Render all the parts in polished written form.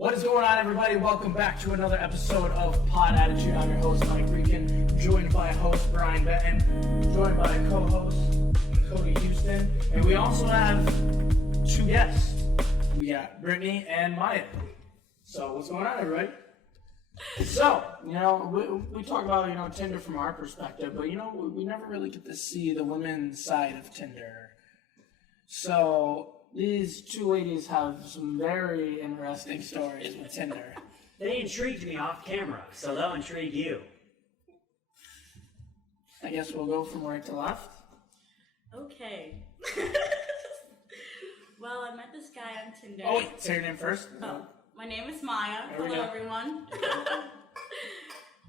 What is going on, everybody? Welcome back to another episode of Pod Attitude. I'm your host, Mike Reekin, joined by host Brian Benton, joined by co-host Cody Houston, and we also have two guests. We got Brittany and Maya. So, what's going on, everybody? So, we talk about, Tinder from our perspective, but, we never really get to see the women's side of Tinder. So, these two ladies have some very interesting stories with Tinder. They intrigued me off camera, so they'll intrigue you. I guess we'll go from right to left. Okay. Well, I met this guy on Tinder. Oh, wait, say your name first. Oh, my name is Maya. Hello, everyone.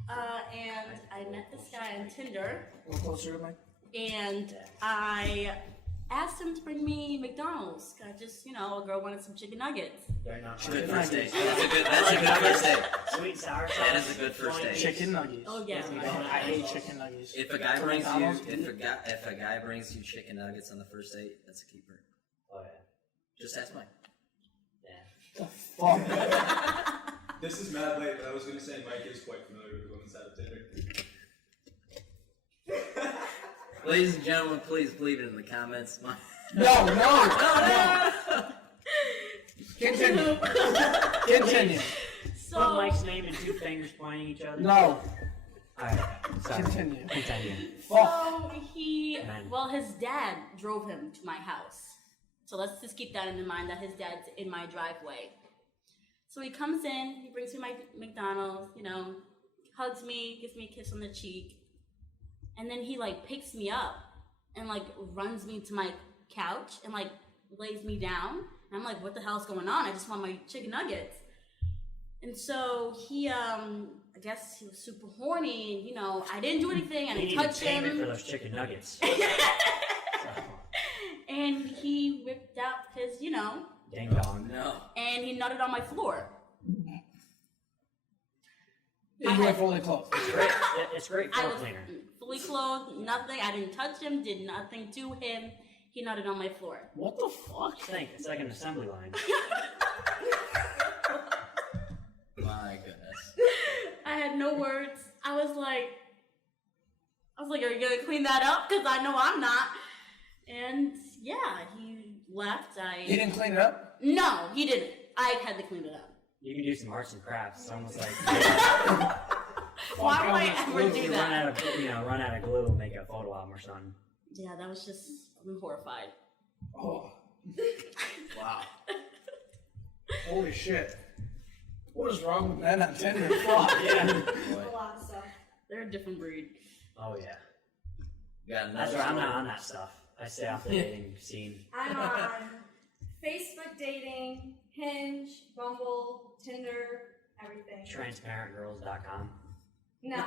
And I met this guy on Tinder. A little closer to Mike. And I asked him to bring me McDonald's. I just, a girl wanted some chicken nuggets. Good first date. That's a good first date. Sweet sour sauce. That is a good first date. Chicken nuggets. Oh yeah. I hate chicken nuggets. If a guy brings you chicken nuggets on the first date, that's a keeper. Oh yeah. Just ask Mike. Yeah. The fuck? This is mad late, but I was going to say Mike is quite familiar with the women's side of Tinder. Ladies and gentlemen, please leave it in the comments. No. Continue. Continue. So, Put Mike's name and two fingers pointing each other. No. Alright, sorry. Continue. So his dad drove him to my house. So let's just keep that in mind, that his dad's in my driveway. So he comes in, he brings me my McDonald's, hugs me, gives me a kiss on the cheek. And then he picks me up and runs me to my couch and lays me down. And I'm like, what the hell's going on? I just want my chicken nuggets. And so he, I guess he was super horny. I didn't do anything. I didn't touch him. For those chicken nuggets. And he whipped out his, Ding dong. No. and he nutted on my floor. You were fully clothed. It's great I floor was cleaner. fully clothed, nothing. I didn't touch him, did nothing to him. He nutted on my floor. What the fuck? Think it's like an assembly line. My goodness. I had no words. I was like, are you gonna clean that up? Because I know I'm not. And yeah, he left. He didn't clean it up? No, he didn't. I had to clean it up. You can do some arts and crafts. Someone's like, Why would I ever do you that? run out of glue and make a photo album or something. Yeah, that was just, I'm horrified. Oh. Wow. Holy shit. What is wrong with men on Tinder? Fuck. Yeah. A lot of stuff. They're a different breed. Oh yeah. Got That's another right. I'm story? not on that stuff. I stay off the dating scene. I'm on Facebook dating, Hinge, Bumble, Tinder, everything. Transparentgirls.com. No,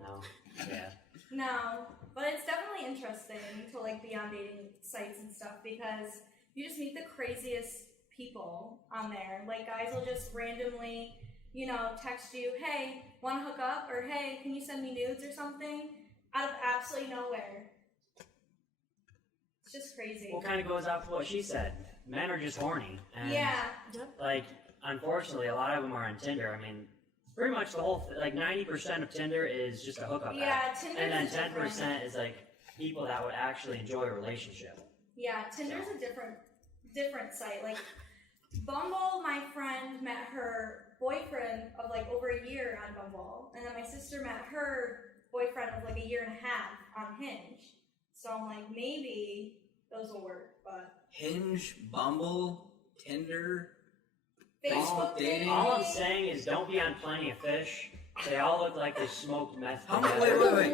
No. Yeah. no, but it's definitely interesting to be on dating sites and stuff because you just meet the craziest people on there. Guys will just randomly, text you, hey, want to hook up? Or hey, can you send me nudes or something? Out of absolutely nowhere. It's just crazy. Well, kind of goes off what she said. Men are just horny. And Yeah. Unfortunately, a lot of them are on Tinder. I mean, pretty much the whole, 90% of Tinder is just a hookup Yeah, app. Tinder's And then a different- 10% is people that would actually enjoy a relationship. Yeah, Tinder's a different site. Bumble, my friend met her boyfriend of over a year on Bumble, and then my sister met her boyfriend of a year and a half on Hinge. So I'm maybe those will work, but Hinge, Bumble, Tinder. Facebook dating. All I'm saying is don't be on Plenty of Fish. They all look like they smoked meth. How many? Wait.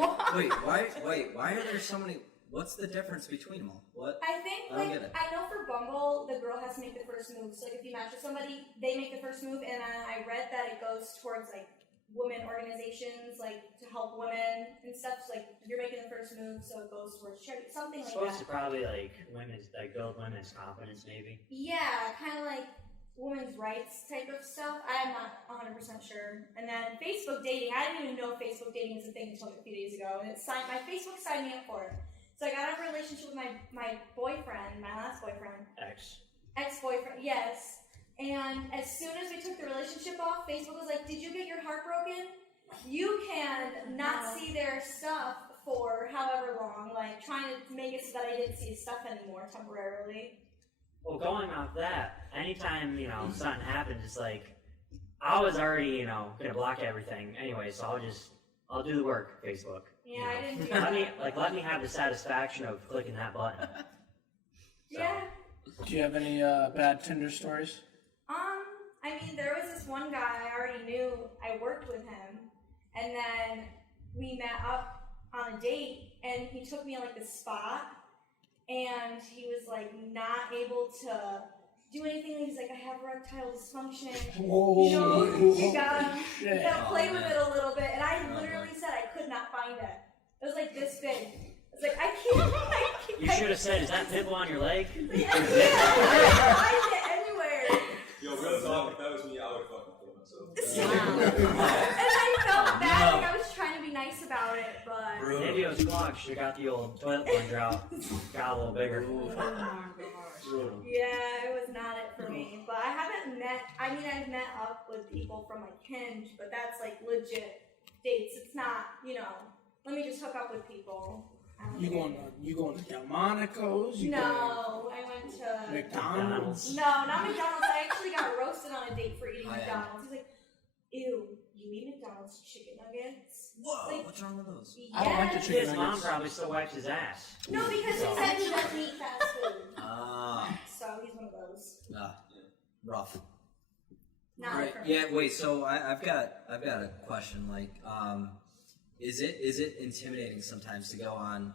Why are there so many? What's the difference between them all? What? I think I don't get it. I know for Bumble the girl has to make the first move. So if you match with somebody, they make the first move, and I read that it goes towards women organizations to help women and stuff. So you're making the first move, so it goes towards charity, something It's like that. supposed to probably women's build women's confidence maybe. Yeah, kind of women's rights type of stuff. I'm not 100% sure. And then Facebook dating, I didn't even know Facebook dating was a thing until a few days ago, and my Facebook signed me up for it. So I got out of a relationship with my boyfriend, my last boyfriend. Ex. Ex-boyfriend, yes. And as soon as we took the relationship Facebook was like, did you get your heart broken? You can not see their stuff for however long, like trying to make it so that I didn't see his stuff anymore temporarily. Well, going off that, anytime, something happens, it's like, I was already, gonna block everything anyway, so I'll do the work, Facebook. Yeah, I didn't do that. Let me have the satisfaction of clicking that button. Yeah. Do you have any bad Tinder stories? I mean, there was this one guy I already knew. I worked with him, and then we met up on a date, and he took me on like this spot, and he was like not able to do anything. He's like, I have erectile dysfunction. Whoa. You gotta play with it a little bit. And I literally said I could not find it. It was like this big. I was like, I can't. You should have said, is that pitbull on your leg? Yeah, I can't find it anywhere. Yo, real talk, if that was me, I would have fucking killed myself. And I felt bad, like I was trying to be nice about it, but Maybe it was clogged. Should have got the old toilet plunger out. Got a little bigger. yeah, it was not it for me. But I haven't met. I mean, I've met up with people from like Hinge, but that's like legit dates. It's not, let me just hook up with people. You going to Delmonico's? No, I went to McDonald's? No, not McDonald's. I actually got roasted on a date for eating McDonald's. He's like, ew, you eat McDonald's chicken nuggets? Whoa, Like, what's wrong with those? I don't like the yes. chicken His mom nuggets. probably still wipes his ass. No, because he said he doesn't eat fast food. Ah, So he's one of those. rough. Not Right. for me. Yeah. Wait. So I've got a question. Like, is it intimidating sometimes to go on,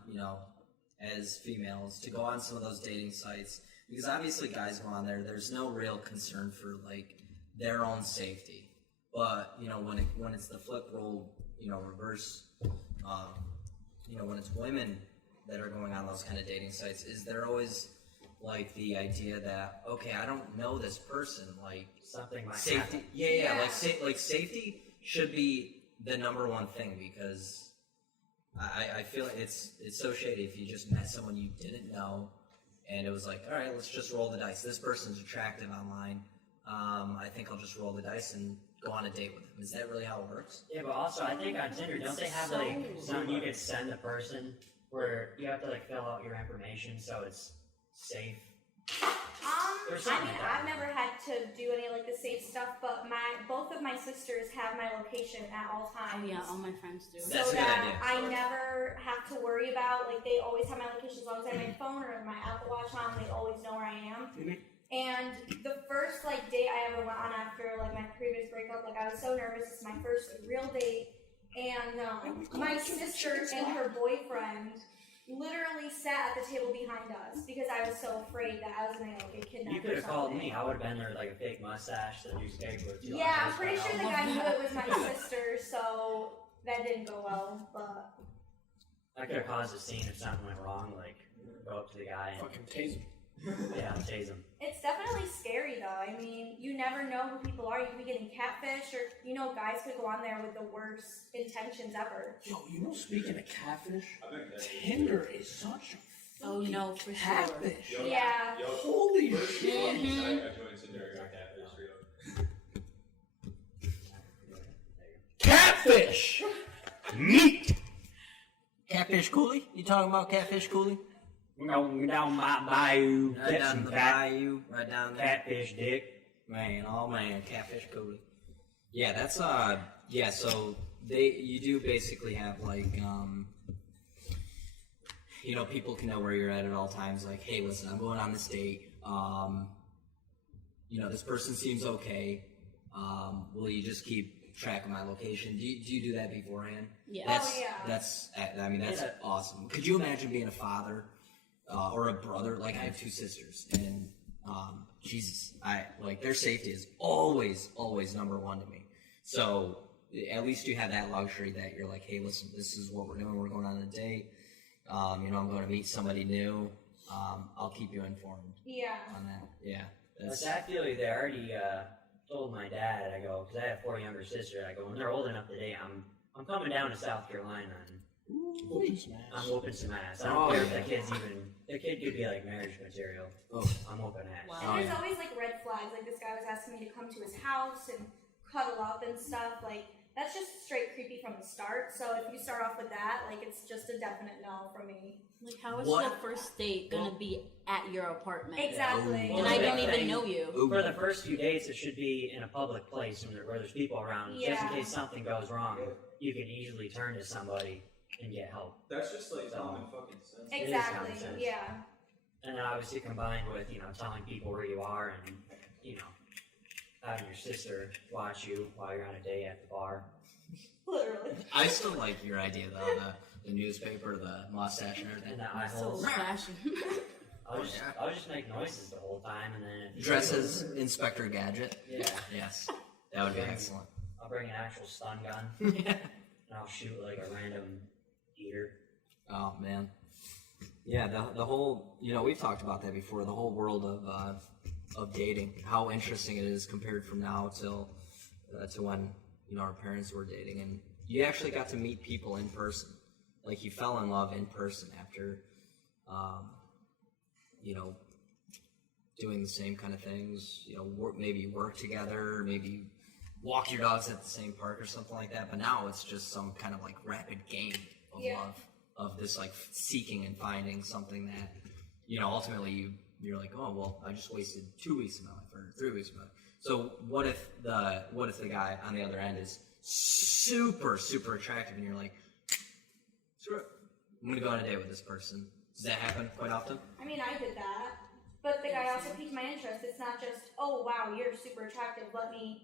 as females, to go on some of those dating sites? Because obviously guys go on there. There's no real concern for like their own safety. But when it's the flip role, reverse, when it's women that are going on those kind of dating sites, is there always like the idea that, okay, I don't know this person, like Something might safety, happen. yeah, like safety should be the number one thing, because I feel like it's so shady if you just met someone you didn't know and it was like, all right, let's just roll the dice. This person's attractive online. I think I'll just roll the dice and go on a date with them. Is that really how it works? Yeah, but also I think on Tinder, don't they have like something you could send the person where you have to like fill out your information so it's safe? There's I something mean, like that. I've never had to do any like the safe stuff, but both of my sisters have my location at all times. Oh yeah, all my friends do. That's So a good that idea. I never have to worry about, like, they always have my location as long as I have my phone or my Apple Watch on, they always know where I am. And the first like date I ever went on after like my previous breakup, like I was so nervous. It's my first real date, and my sister and her boyfriend literally sat at the table behind us because I was so afraid that I was gonna get kidnapped. You could have called me. I would have been there with like a fake mustache that you skateboard to. Yeah, I'm pretty sure the guy knew it was my sister, so that didn't go well. But I could have caused a scene if something went wrong. Like go up to the guy and Fucking tase him. tase him. it's definitely scary, though. I mean, you never know who people are. You could be getting catfish, or guys could go on there with the worst intentions ever. Yo, speaking of catfish, I've been catfish. Tinder is such a Oh no, for sure. catfish. Yo, Yeah. Yo, Holy first shit. I joined Tinder, I got catfish straight up. Catfish! Meat! Catfish Coolie? You talking about Catfish Coolie? Going down my bayou, Right get down some the bayou, right down there. catfish dick. Man, oh man, Catfish Coolie. Yeah, that's yeah. So you do basically have like people can know where you're at all times. Like, hey, listen, I'm going on this date. This person seems okay. Will you just keep track of my location? Do you do that beforehand? Yeah. That's, Oh, yeah. That's Yeah. awesome. Could you imagine being a father or a brother? Like, I have two sisters, and Jesus, their safety is always number one to me. So at least you have that luxury that you're like, hey, listen, this is what we're doing. We're going on a date. I'm going to meet somebody new. I'll keep you informed Yeah. on that. Yeah. But that feeling, they already told my dad. I go, because I have 4 younger sisters. I go, when they're old enough to date, I'm coming down to South Carolina and Whooping smash. I'm whooping some ass. I don't care if the kid could be like marriage material. Oh. I'm whooping ass. Wow. And there's always like red flags. Like this guy was asking me to come to his house and cuddle up and stuff, like, that's just straight creepy from the start. So if you start off with that, like, it's just a definite no for me. Like, how is What? the first date gonna be at your apartment? Exactly. And I don't even know you. For the first few dates, it should be in a public place where there's people around. Just in Yeah. case something goes wrong, you can easily turn to somebody and get help. That's just like common fucking sense. It is Exactly, common sense. yeah. And then obviously combined with, telling people where you are and, having your sister watch you while you're on a date at the bar. Literally. I still like your idea though, the newspaper, the mustache and everything. And the eye So holes. fashion. I'll just make noises the whole time and then if you Dress as Inspector Gadget. Yeah. Yes, that would be excellent. I'll bring an actual stun gun and I'll shoot like a random eater. Oh man, yeah. The whole, we've talked about that before. The whole world of dating, how interesting it is compared from now till to when our parents were dating, and you actually got to meet people in person. Like you fell in love in person after, doing the same kind of things. Maybe work together, maybe walk your dogs at the same park or something like that. But now it's just some kind of like rapid game of love, of this like seeking and finding something that, ultimately you're like, oh well, I just wasted 2 weeks of my life or 3 weeks of my life. So what if the guy on the other end is super, super attractive and you're like, screw it, I'm gonna go on a date with this person. Does that happen quite often? I mean, I did that. But the guy also piqued my interest. It's not just, oh wow, you're super attractive, let me,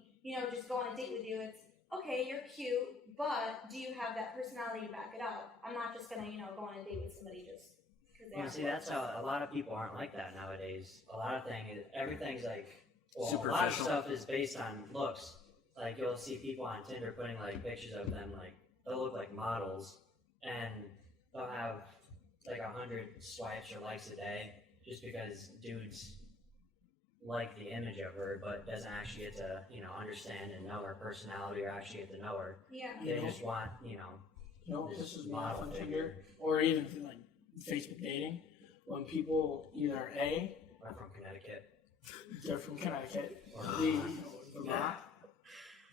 just go on a date with you. It's, okay, you're cute, but do you have that personality to back it up? I'm not just gonna, go on a date with somebody just because they Well, have see, that's how a lot of people aren't like that nowadays. A lot of everything's like, a lot of Superficial. stuff is based on looks. Like you'll see people on Tinder putting like pictures of them, like they'll look like models, and they'll have like 100 swipes or likes a day just because dudes like the image of her, but doesn't actually get to understand and know her personality or actually get to know her. Yeah. They just want This is model on figure. Tinder or even through like Facebook dating, when people either A, I'm from Connecticut. they're from Connecticut, Or B, Vermont,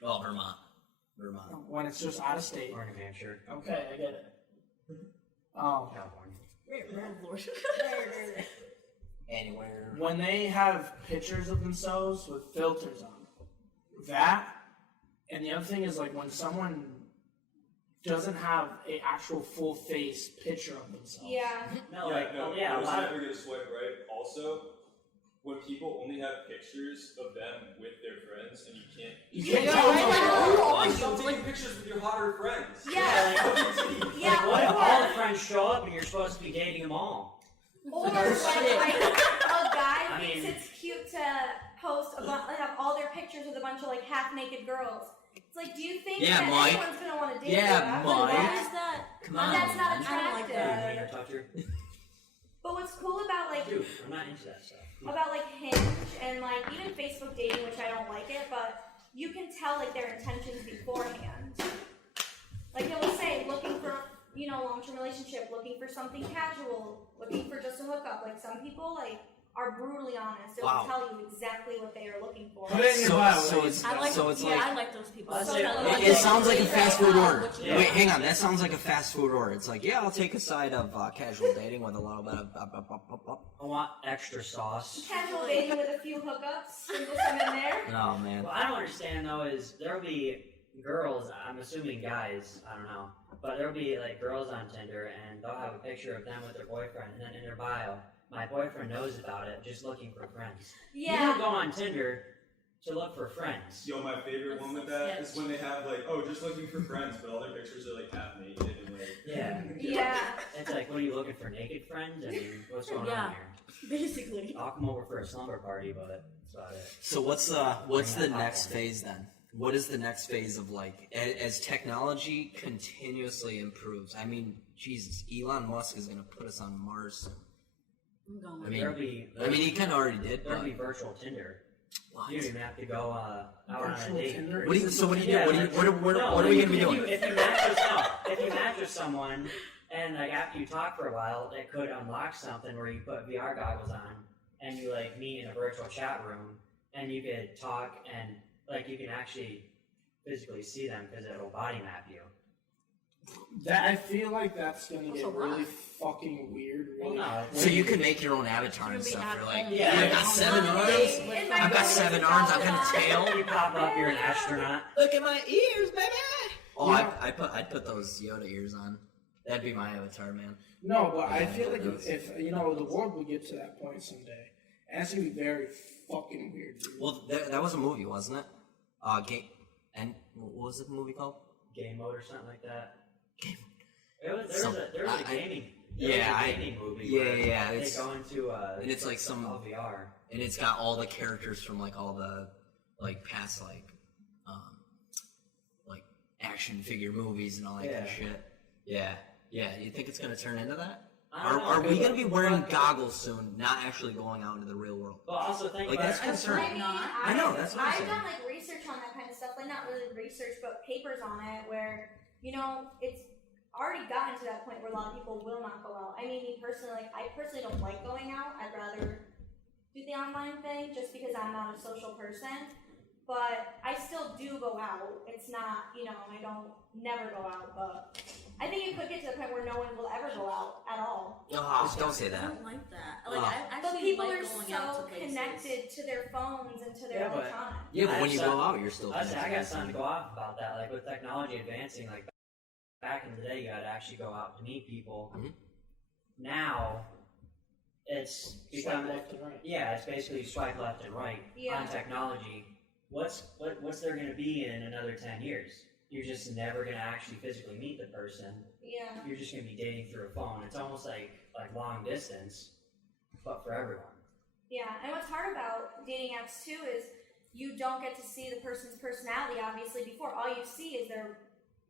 Oh, Vermont. when it's just out of state. Or New Hampshire, Okay, I get it. California. Lord. Anywhere. When they have pictures of themselves with filters on, that, and the other thing is like when someone doesn't have a actual full face picture of themselves. Yeah. No, Yeah, like, no, yeah, a I was lot of never gonna swipe right. Also, when people only have pictures of them with their friends and you can't. You can't Yeah, tell right, them. like, Oh, stop taking pictures with your hotter friends. Yeah. Yeah. What if Or, all the friends show up and you're supposed to be dating them all? or when like a guy I thinks mean- it's cute to post have all their pictures with a bunch of like half naked girls. It's like, do you think Yeah, that Mike. anyone's gonna want to date Yeah, you? Mike. Why is that? Come on. That's not I don't like that. Wiener toucher? But what's cool about like Dude, I'm not into that stuff. Hinge and like even Facebook dating, which I don't like it, but you can tell like their intentions beforehand. Like it will say looking for long-term relationship, looking for something casual, looking for just a hookup. Like some people like are brutally honest. It Wow. will tell you exactly what they are looking for. Put it in your bio. So it's I like. so it's yeah, like I like those people. Let's So say- tell it- them it sounds like a what fast you food want, order. what you Yeah. Wait, want. hang on. That sounds like a fast food order. It's like, yeah, I'll take a side of casual dating with a little bit of. I want extra sauce. Casual dating with a few hookups, sprinkle some in there. Oh man. What I don't understand though is there'll be girls, I'm assuming guys, I don't know, but there'll be like girls on Tinder and they'll have a picture of them with their boyfriend and then in their bio, my boyfriend knows about it, just looking for friends. You don't Yeah. go on Tinder to look for friends. Yo, my favorite one with that is when they have like, oh, just looking for friends, but all their pictures are like half naked and like. Yeah. Yeah. It's like, what are you looking for, naked friends? I mean, what's going Yeah. on here? Basically. I'll come over for a slumber party, but that's about it. So what's the next phase then? What is the next phase of like as technology continuously improves? I mean, Jesus, Elon Musk is gonna put us on Mars soon. I'm going. I mean, There'll be he kind of already did. there'll But be virtual Tinder. what? You don't even have to go out on a Virtual date. Tinder. What do you? So what do you do? Yeah, What are we gonna be doing? If you match with someone, and like after you talk for a while, it could unlock something where you put VR goggles on and you like meet in a virtual chat room, and you could talk and like you can actually physically see them because it'll body map you. That I feel like that's gonna get Also, really why? fucking weird. Well, Really. no, So you can make your own avatar and You'll be stuff. at You're like, home. Yeah. I got 7 arms. In my I've got brain, 7 it's arms. all I've got a about- tail. you pop up, you're an astronaut. Look at my ears, baby. Oh, Yeah. I'd put those Yoda ears on. That'd be my avatar, man. No, but I Yeah, feel like those- if the world will get to that point someday, and it's gonna be very fucking weird. Dude. Well, that was a movie, wasn't it? And what was the movie called? Game mode or something like that. Game. There was a gaming. Gaming movie. Yeah, where yeah, They it's- go into and it's like some- all VR. And it's got all the characters from like all the like past like action figure movies and all that kind of Yeah. shit. Yeah, yeah. You think it's gonna turn into that? I don't Are know, we but- gonna be wearing goggles soon? Not actually going out into the real world. But also think Like, about that's it. concerning. I mean, I know, that's what I'm I've saying. done like research on that kind of stuff, like not really research, but papers on it, where it's already gotten to that point where a lot of people will not go out. I mean, me personally, like I personally don't like going out. I'd rather do the online thing just because I'm not a social person. But I still do go out. It's not, I don't never go out, but I think it could get to the point where no one will ever go out at all. Oh, don't say I that. don't like that. Like, Oh. I But actually people like are going out so to places. connected to their phones and to their Yeah, but- electronics. Yeah, but I when you have go some- out, you're still. I connected. got something to go off about that. Like with technology advancing, like back in the day, you had to actually go out to meet people. Mhm. Now, it's Swipe become left and right. yeah, it's basically swipe left and right Yeah. on technology. What's there going to be in another 10 years? You're just never going to actually physically meet the person. Yeah. You're just going to be dating through a phone. It's almost like long distance, but for everyone. Yeah, and what's hard about dating apps too is you don't get to see the person's personality. Obviously, before all you see is their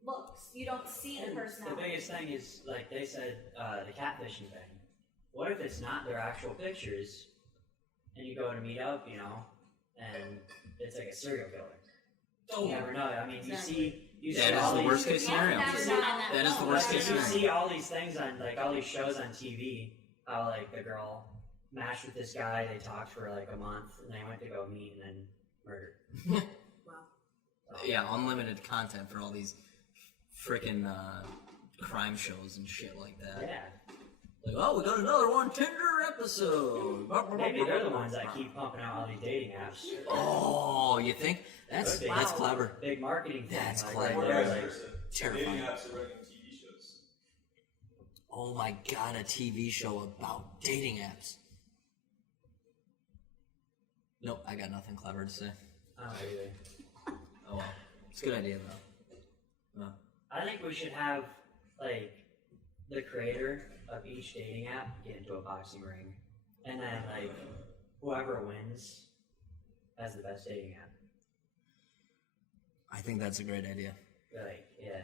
looks. You don't see the And personality. the biggest thing is, like they said, the catfishing thing. What if it's not their actual pictures, and you go to meet up, and it's like a serial killer? You never know. I mean, Exactly. you That see is all the these, worst case Yeah, scenario. never Just know. not on that That is the phone. worst like, case you scenario. see all these things on like all these shows on TV. How like the girl matched with this guy, they talked for like a month, and they went to go meet and then murdered. Wow. Yeah, unlimited content for all these freaking crime shows and shit like that. Yeah, Like, oh, we got another one Tinder episode. maybe they're the ones that keep pumping out all these dating apps. Oh, you think that's Could be. that's Wow. clever. Big marketing thing. That's like, clever. Or Right there, vice like, versa. Terrifying. Dating apps are running TV shows. Oh my god, a TV show about dating apps. Nope, I got nothing clever to say. I don't know either. Oh well, it's a good idea though. I think we should have like the creator of each dating app get into a boxing ring, and then like whoever wins has the best dating app. I think that's a great idea. Like, yeah.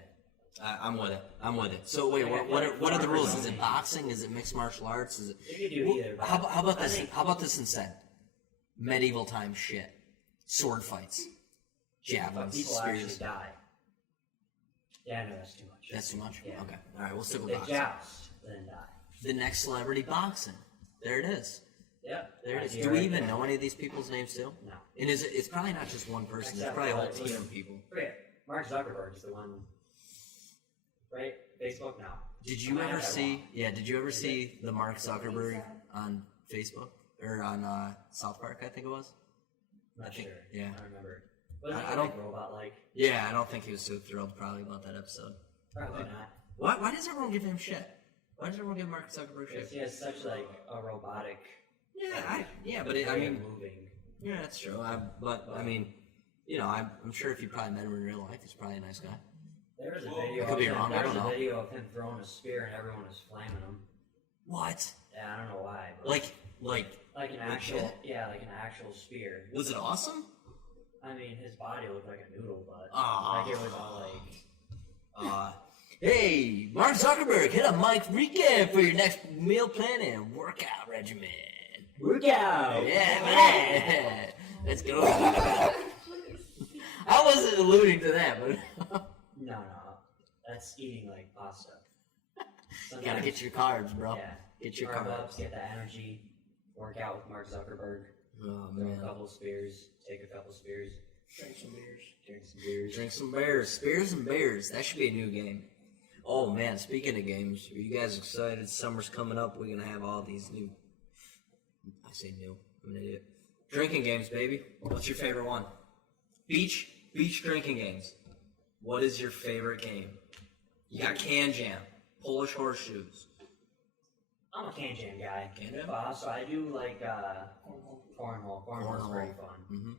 I'm with it. I'm with it. So wait, what are the rules? Is it boxing? Is it mixed martial arts? Is it? You could do either. but How about I this? think- How about this instead? Medieval time shit, sword fights, but javelins, people spears. actually die. Yeah, no, that's too much. That's too much. Yeah. Okay, all right, we'll stick with They boxing. joust, then die. The next celebrity boxing. There it is. Yep. There it is. Idea Do we right even there. know any of these people's names too? No. And is it? It's probably not just one person. It's Except probably a whole for, team of people. Forget. Mark Zuckerberg is the one. Right? Facebook? No. Did I you might have ever that see? wrong. Yeah. Did you ever see the Mark Zuckerberg on Facebook or on South Park? I think it was. Not I think- sure. yeah. I don't remember. Wasn't I it don't- like robot like? Yeah, I don't think he was so thrilled probably about that episode. Probably not. Why does everyone give him shit? Why does everyone give Mark Zuckerberg Because shit? he has such like a robotic. Yeah, but I way mean, of moving. yeah, that's true. But I mean, I'm sure if you probably met him in real life, he's probably a nice guy. There was a Well, video. I could be of him, wrong, I There was don't a know. video of him throwing a spear and everyone was flaming him. What? Yeah, I don't know why. But Like, like an actual. Yeah, like an actual spear. was it awesome? I mean, his body looked like a noodle, but Aw. like it was all like. Hey, Mark Zuckerberg, hit up Mike Rican for your next meal plan and workout regimen. Workout. Yeah, man. Let's go. I wasn't alluding to that, but No, that's eating like pasta. gotta get your carbs, bro. Yeah. Get your Carb carbs. ups, get that energy. Work out with Mark Zuckerberg. Oh Throw a man. couple spears. Take a couple spears. Drink some beers. Drink some beers. Drink some beers. Spears and beers. That should be a new game. Oh man, speaking of games, are you guys excited? Summer's coming up. We're gonna have all these new. I say new. I'm an idiot. Drinking games, baby. What's your favorite one? Beach drinking games. What is your favorite game? You got Can Jam, Polish horseshoes. I'm a Can Jam guy. Can Jam? So I do like cornhole. Cornhole's very fun.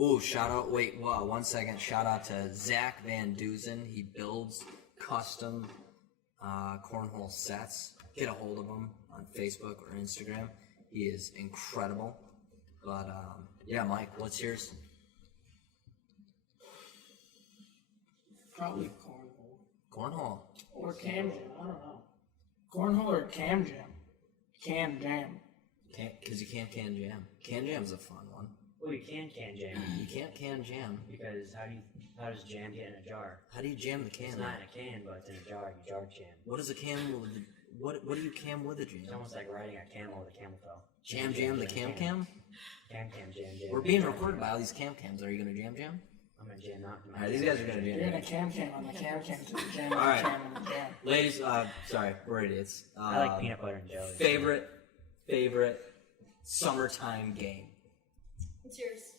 Ooh, shout out, wow, 1 second. Shout out to Zach Van Duzen. He builds custom cornhole sets. Get a hold of him on Facebook or Instagram. He is incredible. But, yeah, Mike, what's yours? Probably cornhole. Cornhole. Or cam jam, I don't know. Cornhole or cam jam? Can jam. Because you can't can jam. Can jam's a fun one. Well, you can jam You can't can jam. because how does jam get in a jar? How do you jam the can? It's not in a can, but it's in a jar. You jar jam. What is a can with what do you cam with a jam? It's almost like riding a camel with a camel toe. Jam the cam? Jam, jam. We're being recorded by all these cams. Are you gonna jam? I'm gonna jam out. Alright, these guys are gonna You're gonna jam. cam on the cam to the jam, Alright. jam on the jam. Ladies, sorry, we're idiots. I like peanut butter and jelly. Favorite summertime game. What's yours?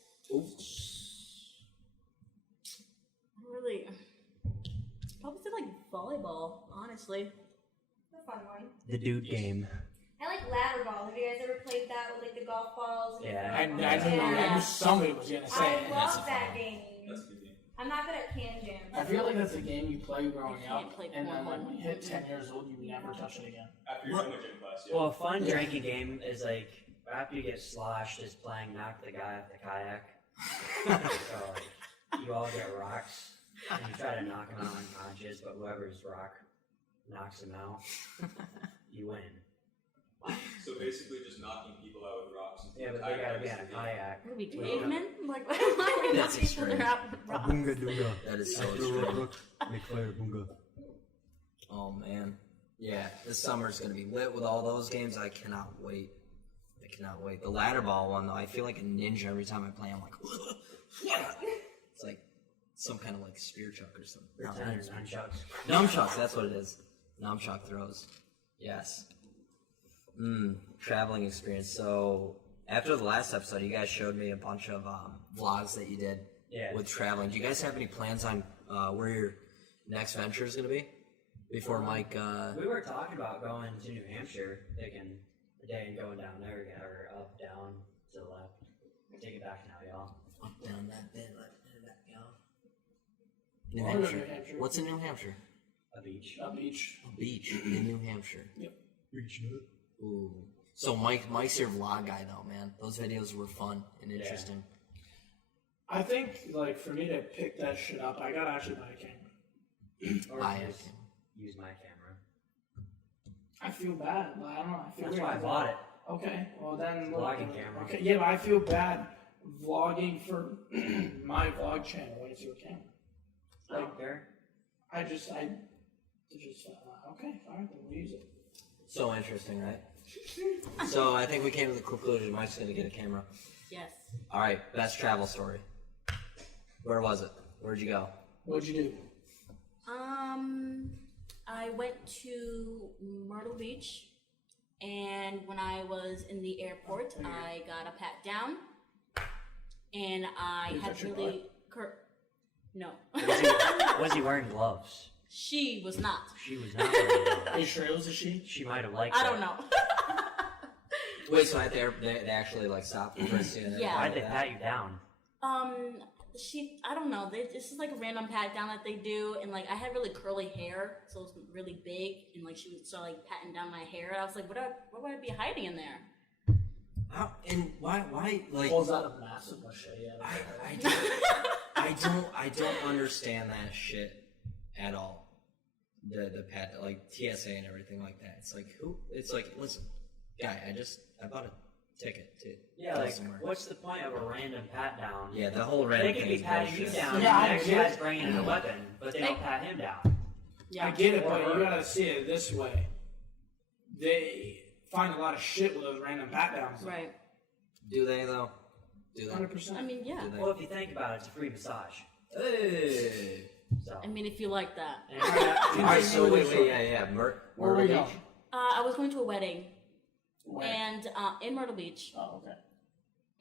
Really, probably say like volleyball. Honestly, The fun one. The dude game. I like ladder ball. Have you guys ever played that with like the golf balls? And Yeah. I knew somebody was gonna say I it. love that game. That's a good game. I'm not good at can jam. I feel like that's a game you play growing You can't up, play and then cornhole. when you hit 10 years old, you never touch it again. After you're done with gym class, yeah. Well, a fun drinking game is like after you get sloshed, is playing knock the guy off the kayak. So like, you all get rocks and you try to knock him out unconscious, but whoever's rock knocks him out, you win. So basically just knocking people out with rocks. Yeah, but they gotta be on a kayak. what are we, cavemen? Like, why are we That's not people that are out rocks? dunga. That is so extreme. Make fire bunga. Oh man. Yeah, this summer's gonna be lit with all those games. I cannot wait. The ladder ball one though, I feel like a ninja every time I play. I'm like, it's like some kind of like spear chuck or something. Nunchucks. Nunchucks, that's what it is. Nunchuck throws. Yes. Traveling experience. So after the last episode, you guys showed me a bunch of vlogs that you did with traveling. Do you guys have any plans on where your next venture is going to be? Before Mike... We were talking about going to New Hampshire, taking a day and going down there again, or up, down, to the left. Take it back now, y'all. Up, down, that, then, left, and back, y'all. New I'll go to Hampshire. New Hampshire. What's in New Hampshire? A beach. A beach. A beach in New Hampshire. Yep. Ooh. So Mike's your vlog guy though, man. Those videos were fun and interesting. I think, like, for me to pick that shit up, I gotta actually buy a camera. Or I just use my camera. I feel bad. Like, I don't know. I feel That's weird. why I bought it. Okay, well then. Vlogging camera. Okay, yeah, but I feel bad vlogging for my vlog channel when it's your camera. I don't care. Okay, alright, then we'll use it. So interesting, right? So I think we came to the conclusion Mike's gonna get a camera. Yes. Alright, best travel story. Where was it? Where'd you go? What'd you do? I went to Myrtle Beach, and when I was in the airport, I got a pat down, and I Did you had touch your really no. Was he wearing gloves? She was not. She was not wearing Are gloves. you sure it was a she? She might have liked I it. don't know. Wait, so at the airport they actually like stopped and frisked you and Yeah. Why'd they pat you down? I don't know. This is like a random pat down that they do, and like I had really curly hair, so it was really big, and like she would start like patting down my hair, and I was like, what would I be hiding in there? How, and why like Pulls out a massive machete out of her. I don't understand that shit at all. The pat like TSA and everything like that. It's like listen, guy, I bought a ticket to Yeah, go like, somewhere. what's the point of a random pat down? Yeah, the whole random They could thing be is patting you bullshit. down, Yeah, I and the next get guy's it. bringing in a weapon, but they don't pat him down. Yeah. I get it, but you gotta see it this way. They find a lot of shit with those random pat downs. Right. Do they though? Do they? 100%. I mean, yeah. Do they? Well, if you think about it, it's a free massage. Hey. So. I mean, if you like that. And Alright, so wait, yeah. Where we go? I was going to a wedding, Where? and in Myrtle Beach, Oh, okay.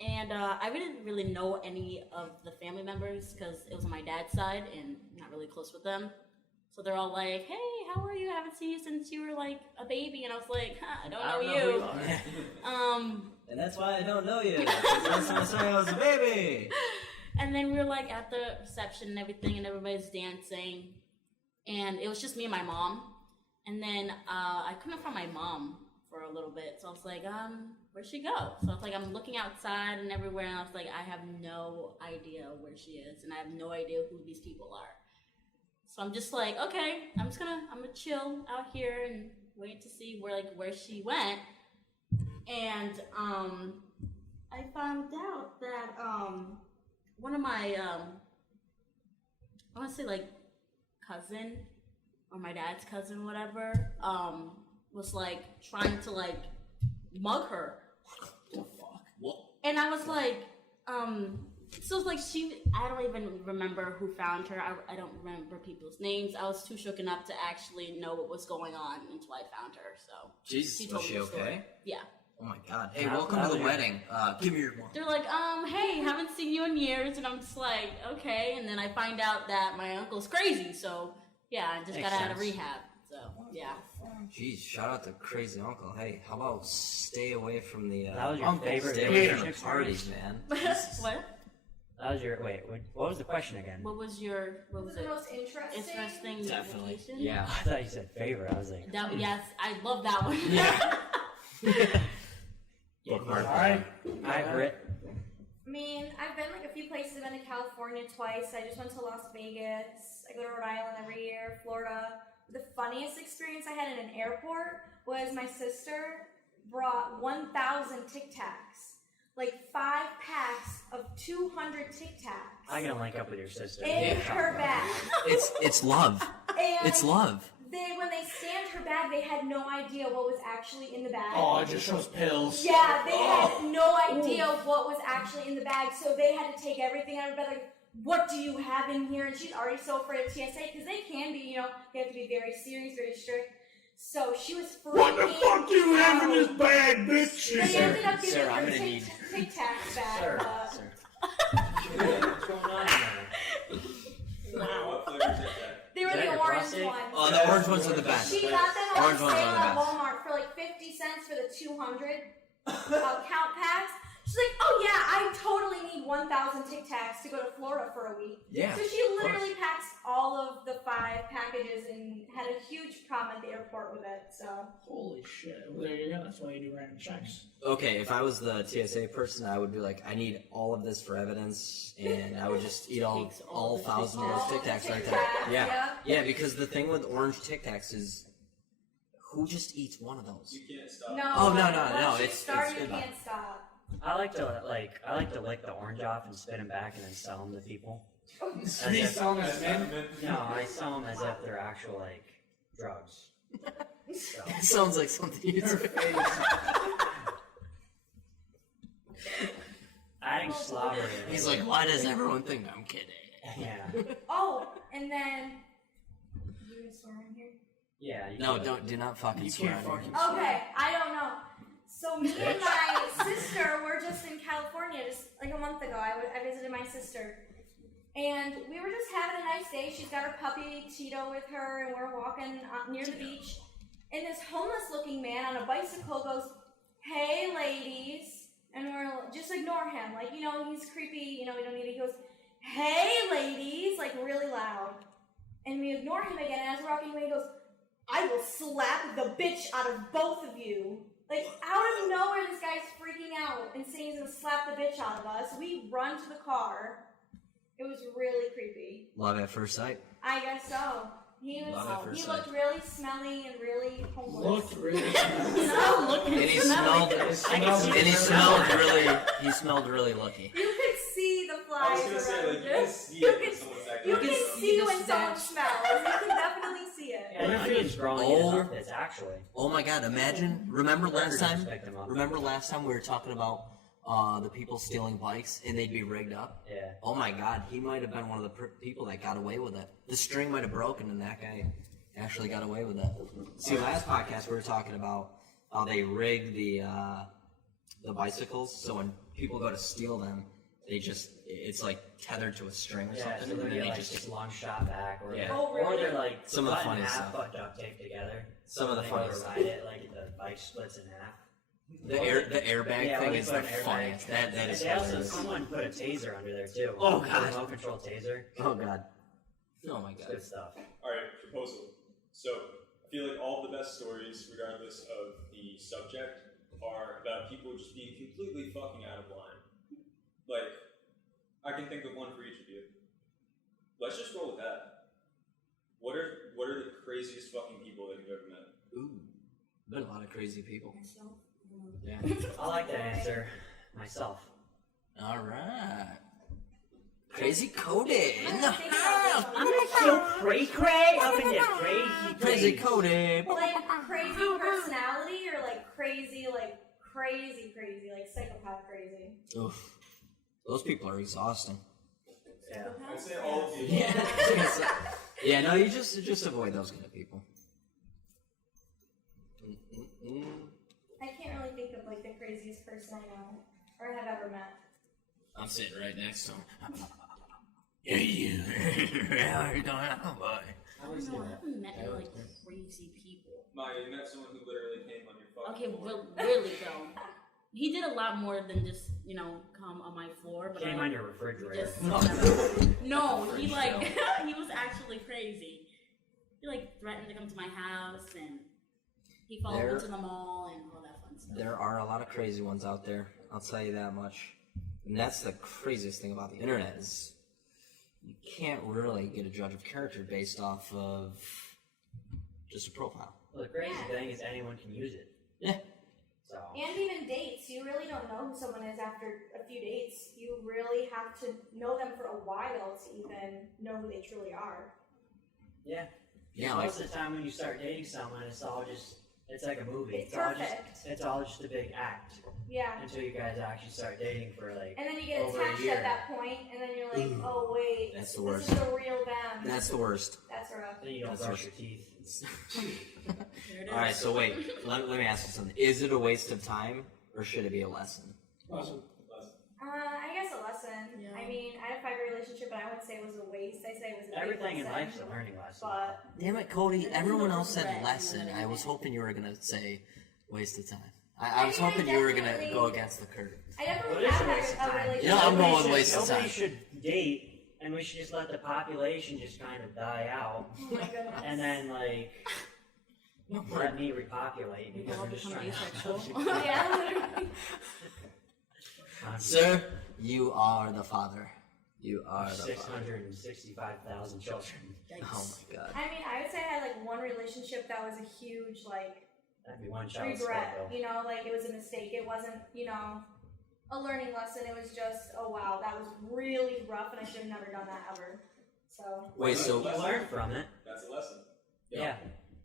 and I didn't really know any of the family members because it was on my dad's side, and I'm not really close with them. So they're all like, "Hey, how are you? I haven't seen you since you were like a baby." And I was like, I don't know you. And that's why I don't know you. Because last time I saw you I was a baby. And then we were like at the reception and everything, and everybody's dancing, and it was just me and my mom. And then I couldn't find my mom for a little bit, so I was like, where'd she go? So I was like, I'm looking outside and everywhere, and I was like, I have no idea where she is, and I have no idea who these people are. So I'm just like, okay, I'm gonna chill out here and wait to see where she went. And I found out that one of my I want to say like cousin or my dad's cousin, whatever, was like trying to like mug her. What the fuck? What? And I was like, so it's like I don't even remember who found her. I don't remember people's names. I was too shooken up to actually know what was going on until I found her. So Jesus, was she me the story. okay? Yeah. Oh my god. Hey, welcome to the wedding. Give me your one. They're like, hey, haven't seen you in years, and I'm just like, okay. And then I find out that my uncle's crazy, so yeah, I just Makes got out of sense. rehab. So yeah. Jeez, shout out to crazy uncle. Hey, how about stay away from the That was your Uncle, favorite stay away Yeah. from the vacation parties, experience? man. What? That was your what was the question again? What was What was the it? most interesting? Interesting Definitely. vacation? Yeah. I thought you said favorite. I was like, That yes, I love that one. yeah. Bookmark. Alright. I Brit. I mean, I've been like a few places. I've been to California twice. I just went to Las Vegas. I go to Rhode Island every year, Florida. The funniest experience I had in an airport was my sister brought 1,000 Tic Tacs, like 5 packs of 200 Tic Tacs I'm gonna link up with your sister. in her bag. It's love. And It's love. when they scanned her bag, they had no idea what was actually in the bag. Oh, it just shows pills. Yeah, they had no idea what was actually in the bag, so they had to take everything out of the bag. Like, what do you have in here? And she's already so afraid of TSA because they can be, they have to be very serious, very strict. So she was freaking What the fuck do you have in this bag, bitch? They ended up giving Sir, I'm her gonna need- Tic Tacs back. Sir, but sir. What's going on here? What flavor is that? they were Is that the your orange prostate? ones. Oh, the orange ones are the best. She got them on Orange sale ones are the at best. Walmart for like 50 cents for the 200 count packs. She's like, oh yeah, I totally need 1,000 Tic Tacs to go to Florida for a week. Yeah. So she literally packs all of the 5 packages and had a huge problem at the airport with it. So Holy shit. Well, there you go. That's why you do random checks. Okay, if I was the TSA person, I would be like, I need all of this for evidence, and I would just eat all Takes all the 1,000 of all those the Tic Tacs right Tic there. Tacs, Yeah. yeah. Yeah, because the thing with orange Tic Tacs is, who just eats one of those? You can't stop. no, Oh, no, once you it's start, you good. can't stop. I like to lick the orange off and spit them back and then sell them to people. Sweet selling us, man. No, I sell them as if they're actual like drugs. So, It sounds like something you'd say. adding slobber. in. He's like, why does everyone think I'm kidding? Yeah, Oh, and then you gonna swear in here? yeah. You No, can- do not fucking You swear. can't on me. fucking Okay, I don't know. So me and my sister were just in California just like a month ago. I visited my sister. And we were just having a nice day. She's got her puppy Tito with her, and we're walking near the beach. And this homeless-looking man on a bicycle goes, "Hey, ladies," and we're just ignore him, like he's creepy. We don't need it. He goes, "Hey, ladies," like really loud, and we ignore him again. And as we're walking away, he goes, "I will slap the bitch out of both of you." Like, out of nowhere, this guy's freaking out and saying he's gonna slap the bitch out of us. We run to the car. It was really creepy. Love at first sight. I guess so. He Love at first he sight. looked really smelly and really homeless. Looked really Not looking And he smelly. smelled. It He smelled really lucky. You could see the I flies was gonna say, around like, you you. can see You it when can- someone's You acting. can see when someone smells. You can definitely see it. Yeah, I think he's growing in his Oh. armpits actually. Oh my god, imagine, remember last Predators time? picked him up. Remember last time we were talking about the people stealing bikes, and they'd be rigged up. Yeah. Oh my God, he might have been one of the people that got away with it. The string might have broken, and that guy actually got away with it. See, last podcast we were talking about how they rig the bicycles, so when people go to steal them, it's like tethered to a string or Yeah, something, so and they'll then get they like just this long shot back, or, Yeah. Oh, or really? they're like Some of the cut in funniest half, stuff. but duct taped together. Some of the When they go funniest to stuff. ride it, like the bike splits in half. the airbag Yeah, thing when is they the put an airbag. funniest. That And is they also, hilarious. someone put a taser under there too. Oh, A God. remote control taser. Oh God. Oh my It's God. good stuff. Alright, proposal. So, I feel like all the best stories, regardless of the subject, are about people just being completely fucking out of line. Like, I can think of one for each of you. Let's just roll with that. What are the craziest fucking people that you've ever met? Ooh, been a lot of crazy people. Yeah. I like to answer myself. All right. Crazy Cody. I'm gonna think about this one. So cray cray up in your crazy Crazy Cody. Like crazy personality or like crazy, like psychopath crazy. Oof. Those people are exhausting. Yeah. I'd say all of you. Yeah. Yeah. No, you just avoid those kind of people. Mm-mm-mm. I can't really think of like the craziest person I know or have ever met. I'm sitting right next to him. Yeah, you. How are you going on, boy? I don't know. I haven't met any like crazy people. Maya, you met someone who literally came on your fucking Okay, floor. really though. He did a lot more than just come on my floor. But Came I, on your refrigerator. just, no, he like he was actually crazy. He like threatened to come to my house and he followed me to the mall and all that fun stuff. There are a lot of crazy ones out there. I'll tell you that much. And that's the craziest thing about the internet is you can't really get a judge of character based off of just a profile. Well, the crazy Yeah. thing is anyone can use it. Yeah. So. And even dates, you really don't know who someone is after a few dates. You really have to know them for a while to even know who they truly are. Yeah. Yeah, like, Most of the time when you start dating someone, it's like a movie. It's all just perfect. it's all just a big act Yeah. until you guys actually start dating for like. And then you get Over a attached year. at that point, and then you're like, Ooh. oh wait, That's the this worst. is the real them. that's the worst. That's rough. Then you don't That's brush what- your teeth. There it is. Alright, so wait, let me ask you something. Is it a waste of time or should it be a lesson? I guess a lesson. Yeah. I mean, I had a 5-year relationship, and I wouldn't say it was a waste. I say it was a big Everything in lesson. life's a learning lesson. But Damn it, Cody. There's Everyone no else said regret, lesson. you know what I I was mean? hoping you were going to say waste of time. I was hoping you were going to go against the curve. I definitely What is have a waste of had a time? relationship. You know, I'm Nobody going should- waste of Nobody time. should date, and we should just let the population just kind of die out, Oh my goodness. and then like let me repopulate We because all we're just become trying asexual. Yeah, literally. Sir, you are the father. You are the father. 665,000 children. Oh my god. I mean, I would say I had like one relationship that was a huge like That'd be one child regret. support bill. You know, like it was a mistake. It wasn't, a learning lesson. It was just, oh wow, that was really rough, and I should have never done that ever. So Wait, so You learn from it. That's a lesson. Yeah.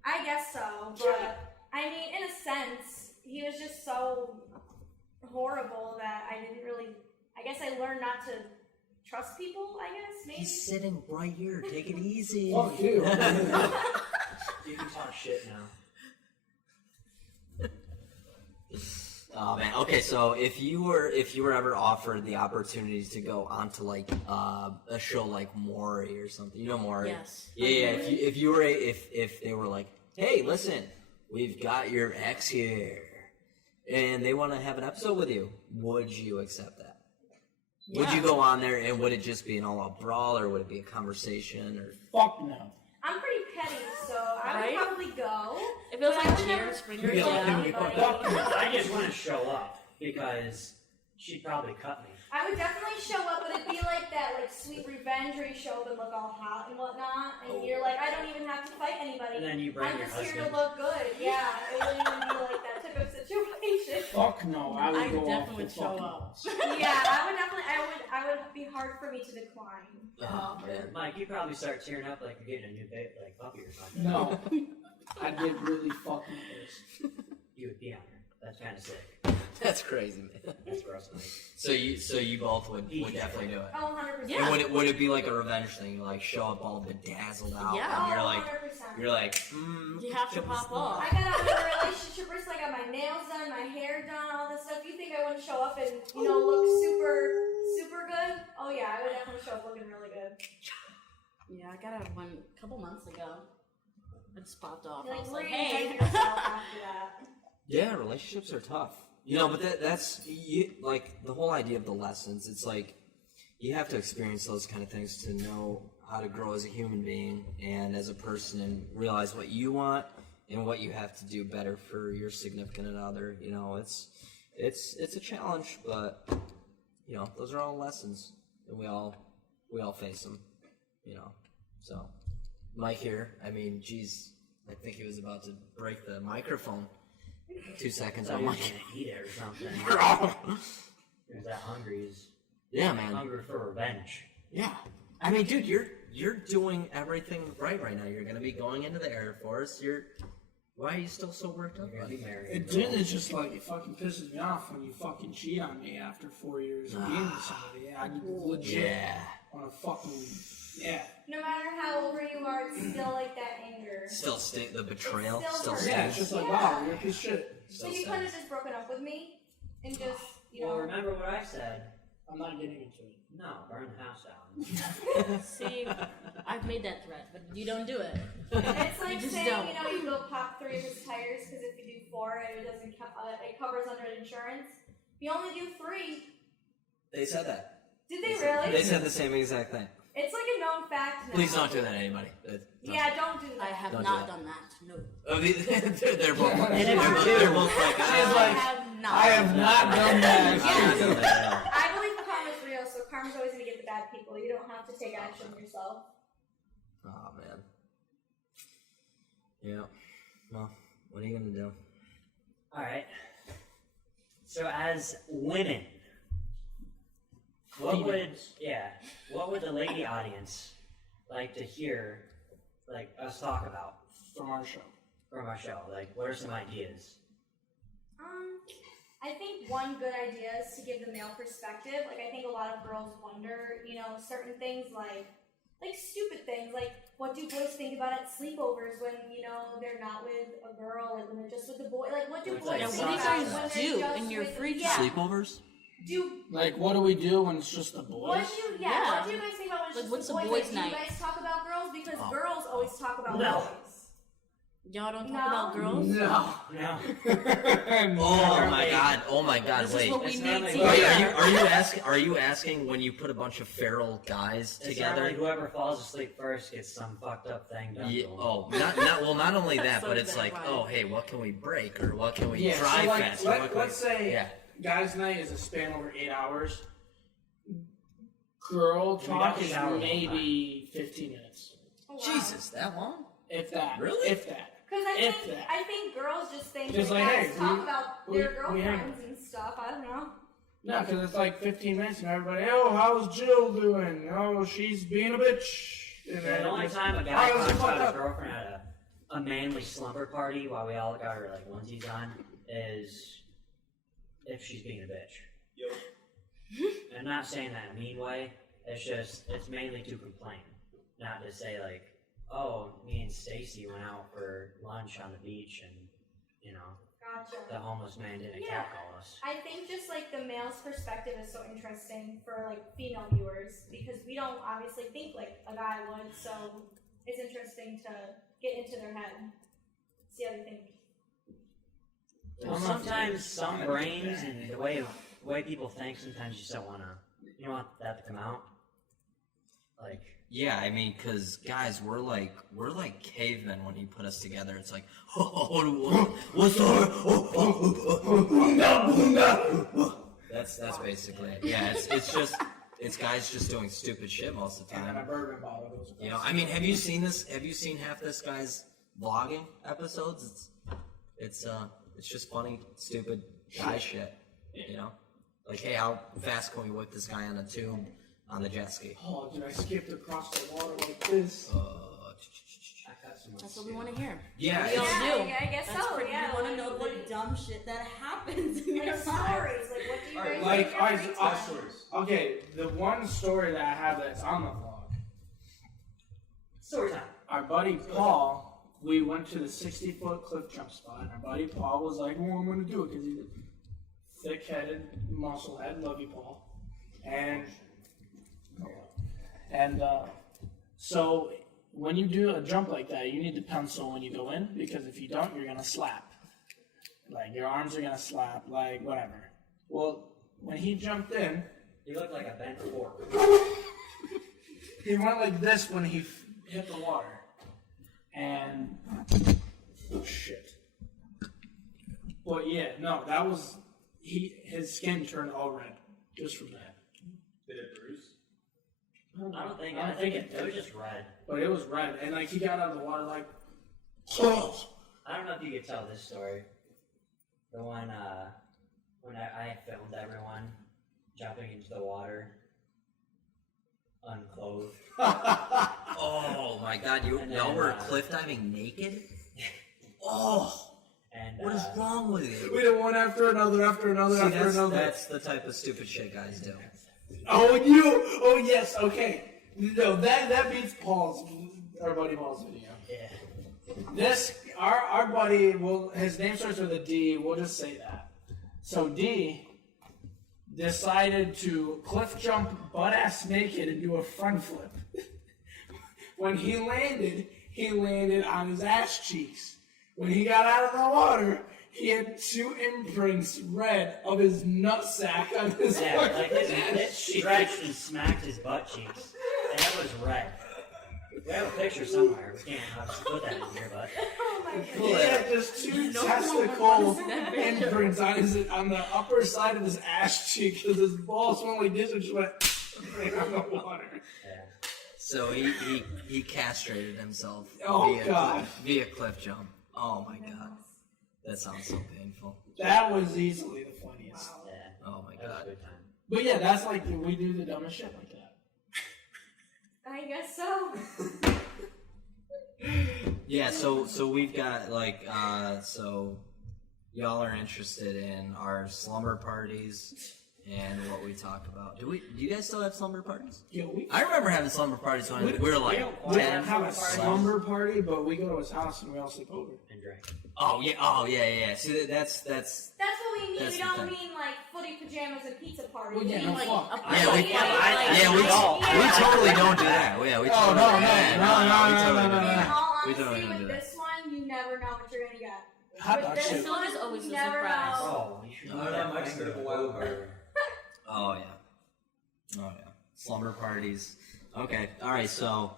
I guess so, but I mean, in a sense, he was just so horrible that I didn't really. I guess I learned not to trust people. I guess maybe. he's sitting right here. Take it easy. Fuck you. You can talk shit now. Oh man. Okay, so if you were ever offered the opportunity to go onto like a show like Maury or something, you know Maury? Yes. Yeah. If they were like, hey, listen, we've got your ex here, and they want to have an episode with you, would you accept that? Would you go on there, and would it just be an all-out brawl, or would it be a conversation, or? Fuck no. I'm pretty petty, so I would Right? probably go. If it was But I like would never Jerry Springer, Yeah. yeah. I just want to show up because she'd probably cut me. I would definitely show up, but it'd be like that, like Sweet Revenge, where you show up and look all hot and whatnot, and you're like, I don't even have to fight anybody. And then you bring I'm your just here husband. to look good. Yeah, it wouldn't even be like that type of situation. Fuck no. I would I go off definitely the would show fucking up. walls. Yeah, I would be hard for me to decline. Oh man. Mike, you probably start tearing up like you're getting a new like puppy or something. No. I'd get really fucking pissed. You would pee on her. That's kind of sick. That's crazy, man. That's gross. So you both would definitely do it. Oh, 100%. Yeah. And would it be like a revenge thing? You like show up all bedazzled out, Yeah. and Oh, you're like, 100%. You have to pop off. I got out of a relationship recently, I got my nails done, my hair done, all this stuff. You think I wouldn't show up and, look super good? Oh yeah, I would definitely show up looking really good. Yeah, I got out of one a couple months ago. I just popped off. You I was like, like, reinvent hey. yourself after that. yeah, relationships are tough. But that's like the whole idea of the lessons. It's like you have to experience those kind of things to know how to grow as a human being and as a person, and realize what you want and what you have to do better for your significant other. It's a challenge, but those are all lessons, and we all face them. So Mike here. I mean, geez, I think he was about to break the microphone. 2 seconds. I'm I'm like, like, eat it or something. He's that hungry. He's yeah, man. hungry for revenge. Yeah. I mean, dude, you're doing everything right now. You're gonna be going into the Air Force. Why are you still so worked up? You're gonna be married. It's just like, it fucking pisses me off when you fucking cheat on me after 4 years of being with somebody. I legit Yeah. want to fucking, yeah. No matter how over you are, it's still like that anger. Still stink. The betrayal It's still still hurt. stings. Yeah, it's just like, Yeah. wow, you're a piece of shit. So you could have just broken up with me and just, Well, remember what I said? I'm not getting into it. No, burn the house down. See, I've made that threat, but you don't do it. It's like just saying, don't. you go pop 3 of his tires because if you do 4, it doesn't it covers under insurance. If you only do 3, They said that. did they really? They said the same exact thing. It's like a known fact now. Please don't do that to anybody. Yeah, don't do that. I have Don't do not that. done that. No. They're both. They're both like. She's like, I have not. I have not done that. I believe the karma's real, so karma's always going to get the bad people. You don't have to take action yourself. Oh man. Yeah. Well, what are you gonna do? Alright. So as women, what would the lady audience like to hear us talk about From our show. from our show? Like, what are some ideas? I think one good idea is to give the male perspective. Like, I think a lot of girls wonder, certain things like stupid things, like what do boys think about at sleepovers when, they're not with a girl, like when they're just with the boy, like what do It's boys like, think what do you about guys when do they're just in your with, free yeah, Sleepovers? do, Like, what do we do when it's just the what boys? do you, Yeah. what do you guys think about when it's Like, just what's the a boys? boys' Like, night? do you guys talk about girls? Because Oh. girls always talk about No. boys. Y'all don't talk No. about girls? No. No. Oh my god, This wait. is what we It's need not to like- hear. Are you asking when you put a bunch of feral guys It's together? normally whoever falls asleep first gets some fucked up thing done Yeah, to 'em. oh, not only that, So but it's bad, like, right. oh, hey, what can we break, or what can we Yeah, drive so like, fast? or what can let's we, say yeah. guys' night is a span over 8 hours. Girl We talk got is showers all maybe 15 minutes. Oh, wow. Jesus, that long? If that. Really? If that. Because If that. I think girls just think Just that like, guys hey, talk we- about we- their we hang- girlfriends and stuff. I don't know. No, because it's like 15 minutes and everybody, oh, how's Jill doing? Oh, she's being a bitch. And Yeah, the only it's- time a guy Oh, it was talks fucked about his up. girlfriend at a manly slumber party while we all got our onesies on is if she's being a bitch. Yo, And I'm not saying that in a mean way. It's mainly to complain, not to say oh, me and Stacy went out for lunch on the beach and Gotcha. the homeless man didn't Yeah. catcall us. I think just the male's perspective is so interesting for female viewers because we don't obviously think like a guy would, so it's interesting to get into their head, see how they think. Well, sometimes some brains and the way people think, sometimes you just don't want that to come out. Yeah, I mean, because guys, we're like cavemen when you put us together. It's like, what's That's basically it. Yeah, it's guys just doing stupid shit most of the And then a time. bourbon bottle goes across. I mean, have you seen this? Have you seen half this guy's vlogging episodes? It's just funny, stupid guy shit. Like, hey, how fast can we whip this guy on a tube on the jet ski? Oh, dude, I skipped across the water like this. That's what we want to hear. Yeah, We all it's- do. I guess That's so. pretty, Yeah. we want to like, know what the dumb shit that happens in like your stories. lives. Like, what do you Alright, guys like, do in your alright, free so- time? Best stories. Okay, the one story that I have that's on the vlog. Story time. Our buddy Paul, we went to the 60-foot cliff jump spot. And our buddy Paul was like, "Well, I'm going to do it," because he's a thick-headed, muscle-head. Love you, Paul. And so when you do a jump like that, you need to pencil when you go in, because if you don't, you're going to slap. Like, your arms are going to slap, like, whatever. Well, when he jumped in, You look like a bent fork. he went like this when he hit the water. And, oh shit. But yeah, no, that was, his skin turned all red just from that. Did it bruise? I think it was just red. But it was red, and like he got out of the water like, I don't know if you could tell this story. The one when I filmed everyone jumping into the water unclothed. Oh my God! And Y'all then, were cliff diving naked? Oh, And what is wrong with you? we did one after another, after another, See, after another. that's the type of stupid shit guys do. Oh yes, okay. No, that beats our buddy Paul's video. Yeah. This, our buddy, his name starts with a D, we'll just say that. So D decided to cliff jump butt-ass naked and do a front flip. When he landed on his ass cheeks. When he got out of the water, he had 2 imprints red of his nutsack on his Yeah, like fucking it ass cheeks. stretched and smacked his butt cheeks. And it was red. We have a picture somewhere. We can't obviously put that in here, but Oh my god. He had just 2 testicle imprints on the upper side of his ass cheek because his balls went like this and just went right on the water. yeah. So he castrated himself Oh, God. via cliff jump. Oh my God, that sounds so painful. That was easily the funniest. Wow. Yeah. Oh my That was a God. good time. But yeah, that's like, we do the dumbest shit like that. I guess so. Yeah, so we've got like so y'all are interested in our slumber parties and what we talk about. Do you guys still have slumber parties? Yeah, we I remember having slumber parties when we were like don't 10. have a slumber party, but we go to his house and we all sleep over. And drink. Oh yeah. See that's That's what we mean. That's We the don't thing. mean like footy pajamas and pizza party. Well, We yeah, mean no, like fuck. yeah we Yeah, we totally don't do that. Yeah, we Oh, totally no, yeah, no, we no, totally no, no, do no, in that. all We honesty, totally don't do with that. this one, you never know what you're gonna get. Hot With dog this shit. So one, there's always you a never surprise. know. Oh, you should Oh, put that that Mike's finger been a wild over. card. Oh yeah. Slumber parties. Okay. All right. So,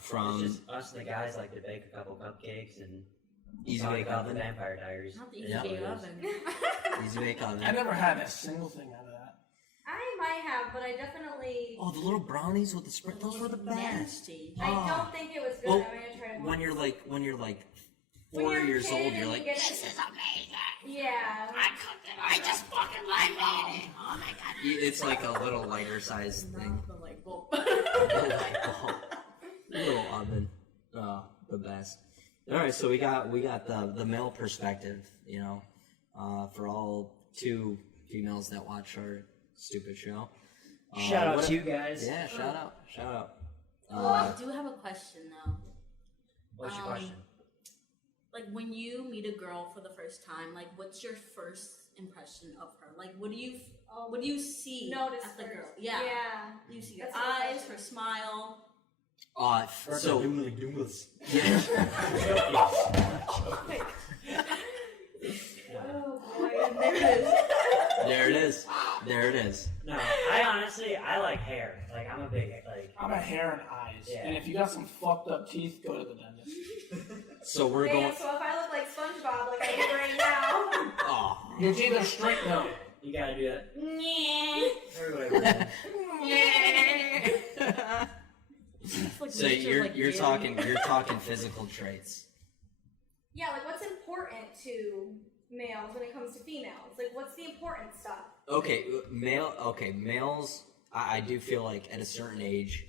from It's just us and the guys like to bake a couple cupcakes and Easy talk Bake about the Oven. Vampire Diaries. Not the Yeah. easy oven. Easy Bake Oven. I never had a single thing out of that. I might have, but I definitely. Oh, the little brownies with the spread. Those were the best. Nasty. I Oh. don't think it was good. Well, I'm gonna try it. When you're like 4 When you're a years kid old, and you're you like, get- this is amazing. Yeah. I just fucking love eating. Oh my God. It's like a little lighter sized thing. Not the light bulb. Little oven. Oh, the best. All right, so we got the male perspective, for all 2 females that watch our stupid show. Shout out what- to you guys. Yeah, shout out. I do have a question though. What's your question? Like when you meet a girl for the first time, like what's your first impression of her? Like what do you see Notice at the first. girl? Yeah. Yeah. You see her That's a good eyes, question. her smile. So yeah. Oh boy. There it is. There it is. No, I like hair. Like I'm a big I'm a hair and eyes. Yeah. And if you got some fucked up teeth, go to the dentist. So we're Damn, going. so if I look like SpongeBob, like I do right now. Oh. Your teeth are straight though. You gotta do that. Yeah. Everybody. Like So mixture of, like, you're dairy. talking physical traits. Yeah, like what's important to males when it comes to females? Like what's the important stuff? Okay, males. I do feel like at a certain age,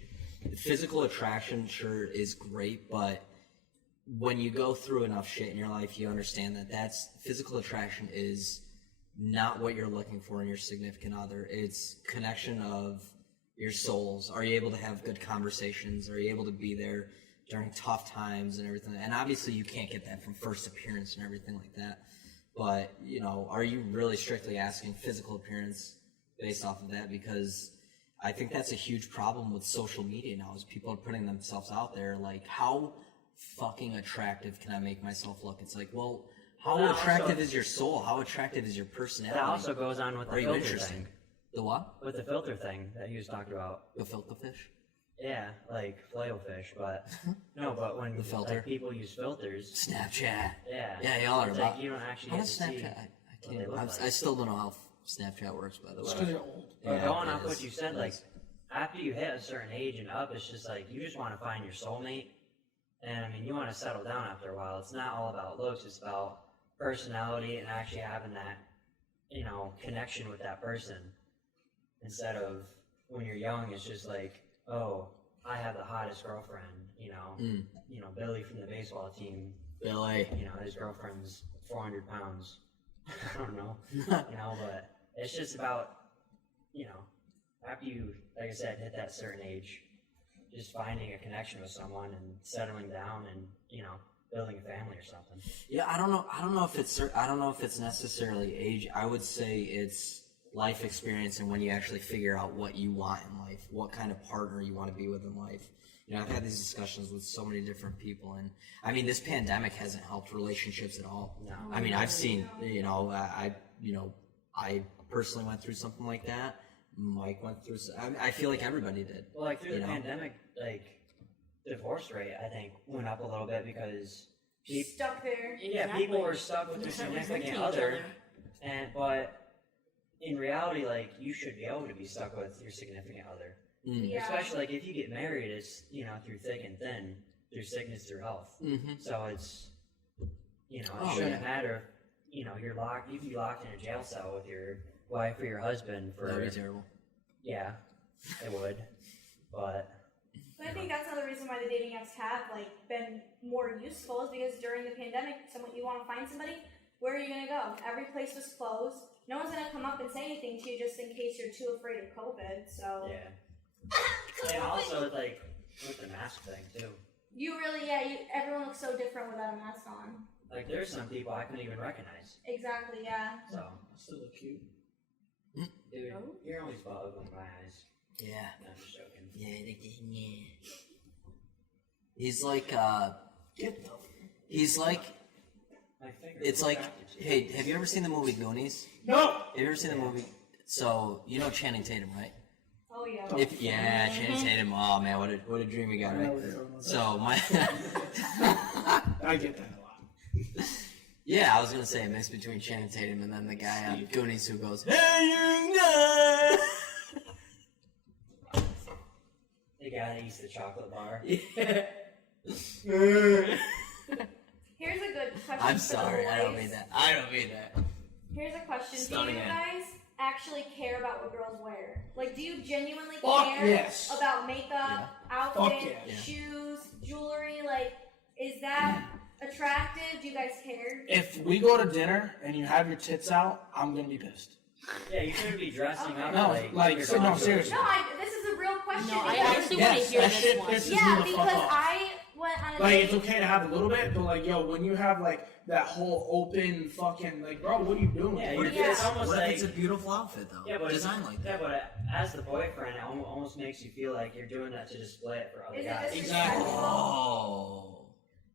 physical attraction sure is great, but when you go through enough shit in your life, you understand that that's physical attraction is not what you're looking for in your significant other. It's connection of your souls. Are you able to have good conversations? Are you able to be there during tough times and everything? And obviously you can't get that from first appearance and everything like that. But, you know, are you really strictly asking physical appearance based off of that? Because I think that's a huge problem with social media now, is people are putting themselves out there like, how fucking attractive can I make myself look? It's like, well, how Well, attractive also- is your soul? How attractive is your personality? That also goes on with Are the you filter interesting? thing. The what? With the filter thing that he was talking about. The filter fish? Yeah, like flail fish, but no, but when The filter? like, people use filters, Snapchat. yeah, Yeah, y'all are it's about. like you don't actually How get does to see. Snapchat? I what they can't. look I like. still don't know how Snapchat works, by the It's way. because you're old. But Yeah, going it off what is. you said, It like is. after you hit a certain age and up, it's just like you just want to find your soulmate, and I mean you want to settle down after a while. It's not all about looks; it's about personality and actually having that, you know, connection with that person. Instead of when you're young, it's just like, oh, I have the hottest girlfriend, you know, Mm. you know Billy from the baseball team. Billy. You know, his girlfriend's 400 pounds. I don't know, but it's just about, you know, after you, like I said, hit that certain age, just finding a connection with someone and settling down and, you know, building a family or something. Yeah, I don't know. I don't know if it's necessarily age. I would say it's life experience and when you actually figure out what you want in life, what kind of partner you want to be with in life. You know, I've had these discussions with so many different people, and I mean, this pandemic hasn't helped relationships at all. No. I mean, I've seen, I personally went through something like that. Mike went through. I feel like everybody did. Well, like through You the know? pandemic, like divorce rate, I think, went up a little bit because Stuck there. yeah, people were stuck with their significant other, but in reality, like you should be able to be stuck with your significant other. Mm. Yeah. Especially like if you get married, it's, you know, through thick and thin, through sickness, through health. Mm-hmm. So it's, you know, it Oh, shouldn't yeah. matter. You know, you can be locked in a jail cell with your wife or your husband for. That'd be terrible. Yeah, it would. But But I think that's another reason why the dating apps have like been more useful is because during the pandemic, you want to find somebody, where are you gonna go? Every place was closed. No one's gonna come up and say anything to you just in case you're too afraid of COVID. So yeah, and also like with the mask thing too. everyone looks so different without a mask on. Like there's some people I couldn't even recognize. Exactly. Yeah. So, Still look cute. dude, you're always boggling my eyes. Yeah. No, I'm just joking. Yeah. He's like, Get the. he's like, My finger it's is like, attracted to hey, have you ever seen the movie Goonies? No! Have you ever seen the movie? So, you know Channing Tatum, right? Oh yeah. Yeah, Channing Tatum. Oh man, what a dream you got, right? So, my, I get that a lot. yeah, I was gonna say a mix between Channing Tatum and then the guy on Steve. Goonies who goes, hey, young guy! The guy that eats the chocolate bar. Yeah. Here's a good question. I'm for the sorry, I don't boys. mean that. I don't mean that. Here's a question. Stunning Do you it. guys actually care about what girls wear? Like, do you genuinely Fuck care yes. about makeup, Fuck outfit, yeah. shoes, jewelry? Like, is that attractive? Do you guys care? If we go to dinner and you have your tits out, I'm gonna be pissed. Yeah, you shouldn't be dressing up No, like no, you're seriously. No, this is a real question. No, I because- actually want to Yes, hear that this shit one. pisses yeah, me the fuck because off. I went on a Like, date. it's okay to have a little bit, but like, yo, when you have like that whole open fucking, like, bro, what are you doing? Yeah, What if, Yeah. it's, almost what if like- it's a beautiful outfit though? Yeah, but Design like yeah, that. but as the boyfriend, it almost makes you feel like you're doing that to display it for other Is it guys. Exactly. Oh.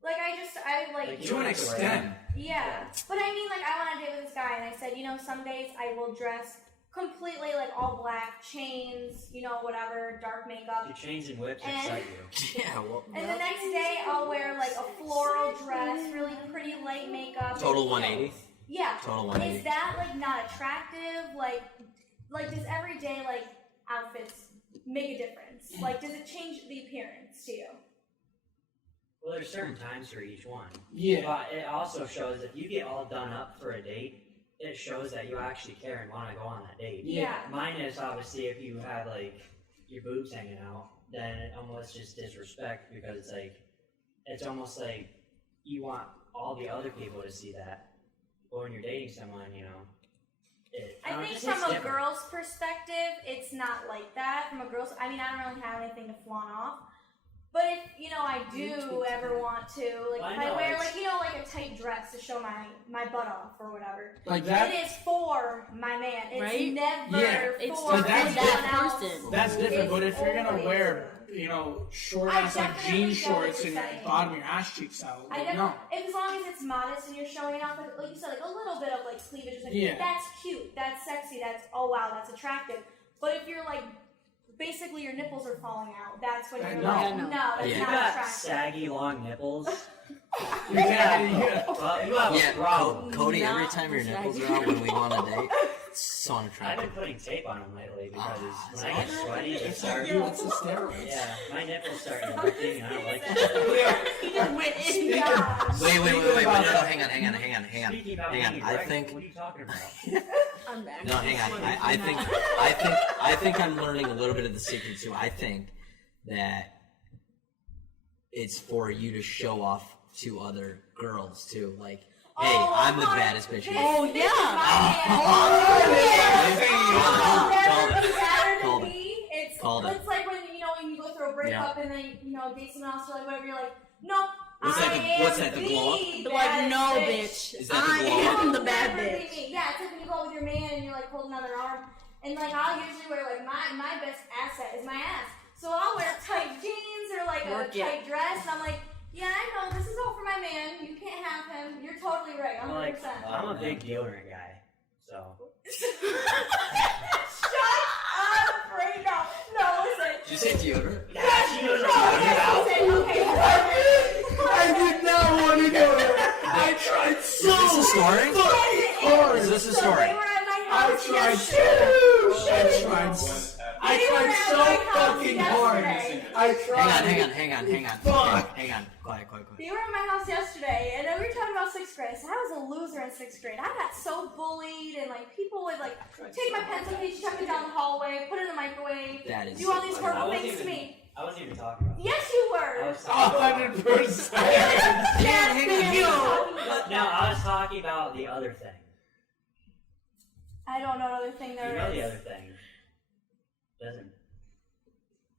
Like, I like Like, To an extent. yeah. But I mean, like, I went on a date with this guy, and I said, you know, some days I will dress completely like all black, chains, you know, whatever, dark makeup. Your chains and whips And- excite you. Yeah, well, And the next day, I'll wear like a floral dress, really pretty light makeup. total and 180. heels. Yeah. Total Is 180. that like not attractive? Like does everyday like outfits make a difference? Like, does it change the appearance to you? Well, there's certain times for each one. Yeah. But it also shows if you get all done up for a date, it shows that you actually care and want to go on that date. Yeah. Mine is obviously if you have like your boobs hanging out, then it almost just disrespect because it's almost like you want all the other people to see that. But when you're dating someone, you know, I think from a girl's perspective, it's not like that. From a girl's, I mean, I don't really have anything to flaunt off. But if, you know, I do ever want to, like, if I wear, like, you know, like a tight dress to show my butt off or whatever. Like that? It is for my man. It's never It's for that someone else. person. That's different, It's but if you're gonna always- wear, you know, short I ass like definitely jean get what shorts you're and your saying. bottom of your ass cheeks out, I like, never, no. as long as it's modest and you're showing off, like you said, like a little bit of like cleavage, like, Yeah. that's cute, that's sexy, that's, oh wow, that's attractive. But if you're like, basically your nipples are falling out, that's when you're No. like, Yeah, no. no, that's If you not got attractive. saggy, long nipples, Yeah. well, you have Yeah, a problem. Cody, every Not time your the nipples shaggy. are out when we go on a date, it's so I've unattractive. been putting tape on them lately because when I get sweaty, they It's start. it's the steroids. Yeah, my nipples start erupting, and I don't like that. He just went in. Yeah. Wait, Speaking no, about- hang on. Speaking about Hang on, being I erect, think- What are you talking about? I'm back. No, hang on. I think I'm learning a little bit of the secret too. I think that it's for you to show off to other girls too. Like, hey, I'm the baddest bitch. in Oh, This is yeah. Called it. It's Called it. It's like when you go through a breakup and then date someone else or like whatever. You're like, no, What's that, the glow up? the Like, baddest no, bitch. Is that the glow I up? am the You'll bad never bitch. be me. Yeah, it's like when you go out with your man and you're like holding on their arm, and like I'll usually wear like my best asset is my ass. So I'll wear tight jeans or like Work a it. tight dress, and I'm like, yeah, I know this is all for my man. You can't have him. You're totally right, 100%. I'm like, I'm a big deodorant guy, so. Shut up right now. No, listen. Did you say deodorant? Yeah, she knows No, what I'm talking listen, about. okay. I did not want to do it. I tried so Is this a story? hard. Is this a So story? they were at my I house tried yesterday. so. They I were tried at so my house fucking hard. yesterday. I tried. Hang on. Fuck. Hang on. Quiet. They were at my house yesterday, and then we were talking about 6th grade. So I was a loser in 6th grade. I got so bullied, and like people would like take my pencil case, chuck it down the hallway, put it in the microwave, That is do all these so horrible funny. things to me. I wasn't even talking about. Yes, you I were. was talking about. 100%. Yes, hang you on. were. No, I was talking about the other thing. I don't know another thing there You know is. the other thing. Doesn't.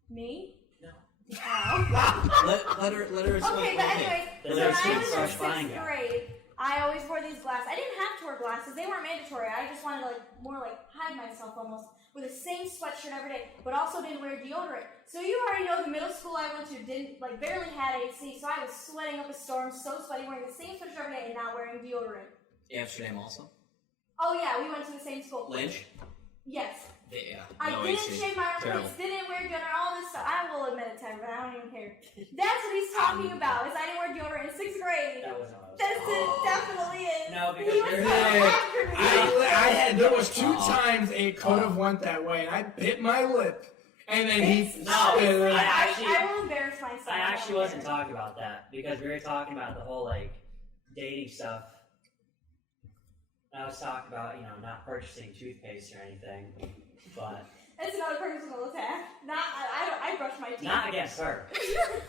Me? No. Oh. Let her explain. Okay, but anyways, The so when I literacy was crush in fine 6th guy. grade, I always wore these glasses. I didn't have to wear glasses; they weren't mandatory. I just wanted to more hide myself almost with the same sweatshirt every day, but also didn't wear deodorant. So you already know the middle school I went to didn't barely had AC, so I was sweating up a storm, so sweaty, wearing the same sweatshirt every day and not wearing deodorant. Amsterdam also. Oh yeah, we went to the same school. Lynch. Yes. Yeah. I no didn't AC. shave my Terrible. armpits, didn't wear deodorant, all this stuff. I will admit it to everyone, I don't even care. That's what he's talking about, is I didn't wear deodorant in 6th grade. That wasn't what I was That's talking it, about. definitely is. No, because he was there's- coming Yeah. after me. I had, there was 2 times it could have went that way, and I bit my lip, and then he It's- spit it. I will embarrass myself. I actually wasn't talking about that because we were talking about the whole dating stuff. I was talking about not purchasing toothpaste or anything, but It's another personal attack. I brush my teeth. not against her.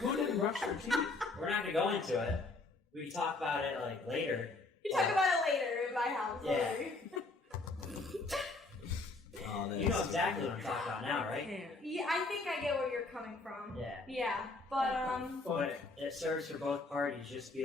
Who didn't brush their teeth? We're not gonna go into it. We can talk about it later. You talk about it later in my house. Yeah. Later. Oh, You know exactly what I'm talking about now, right? Yeah, I think I get where you're coming from. Yeah. Yeah, but But it serves for both parties. Just be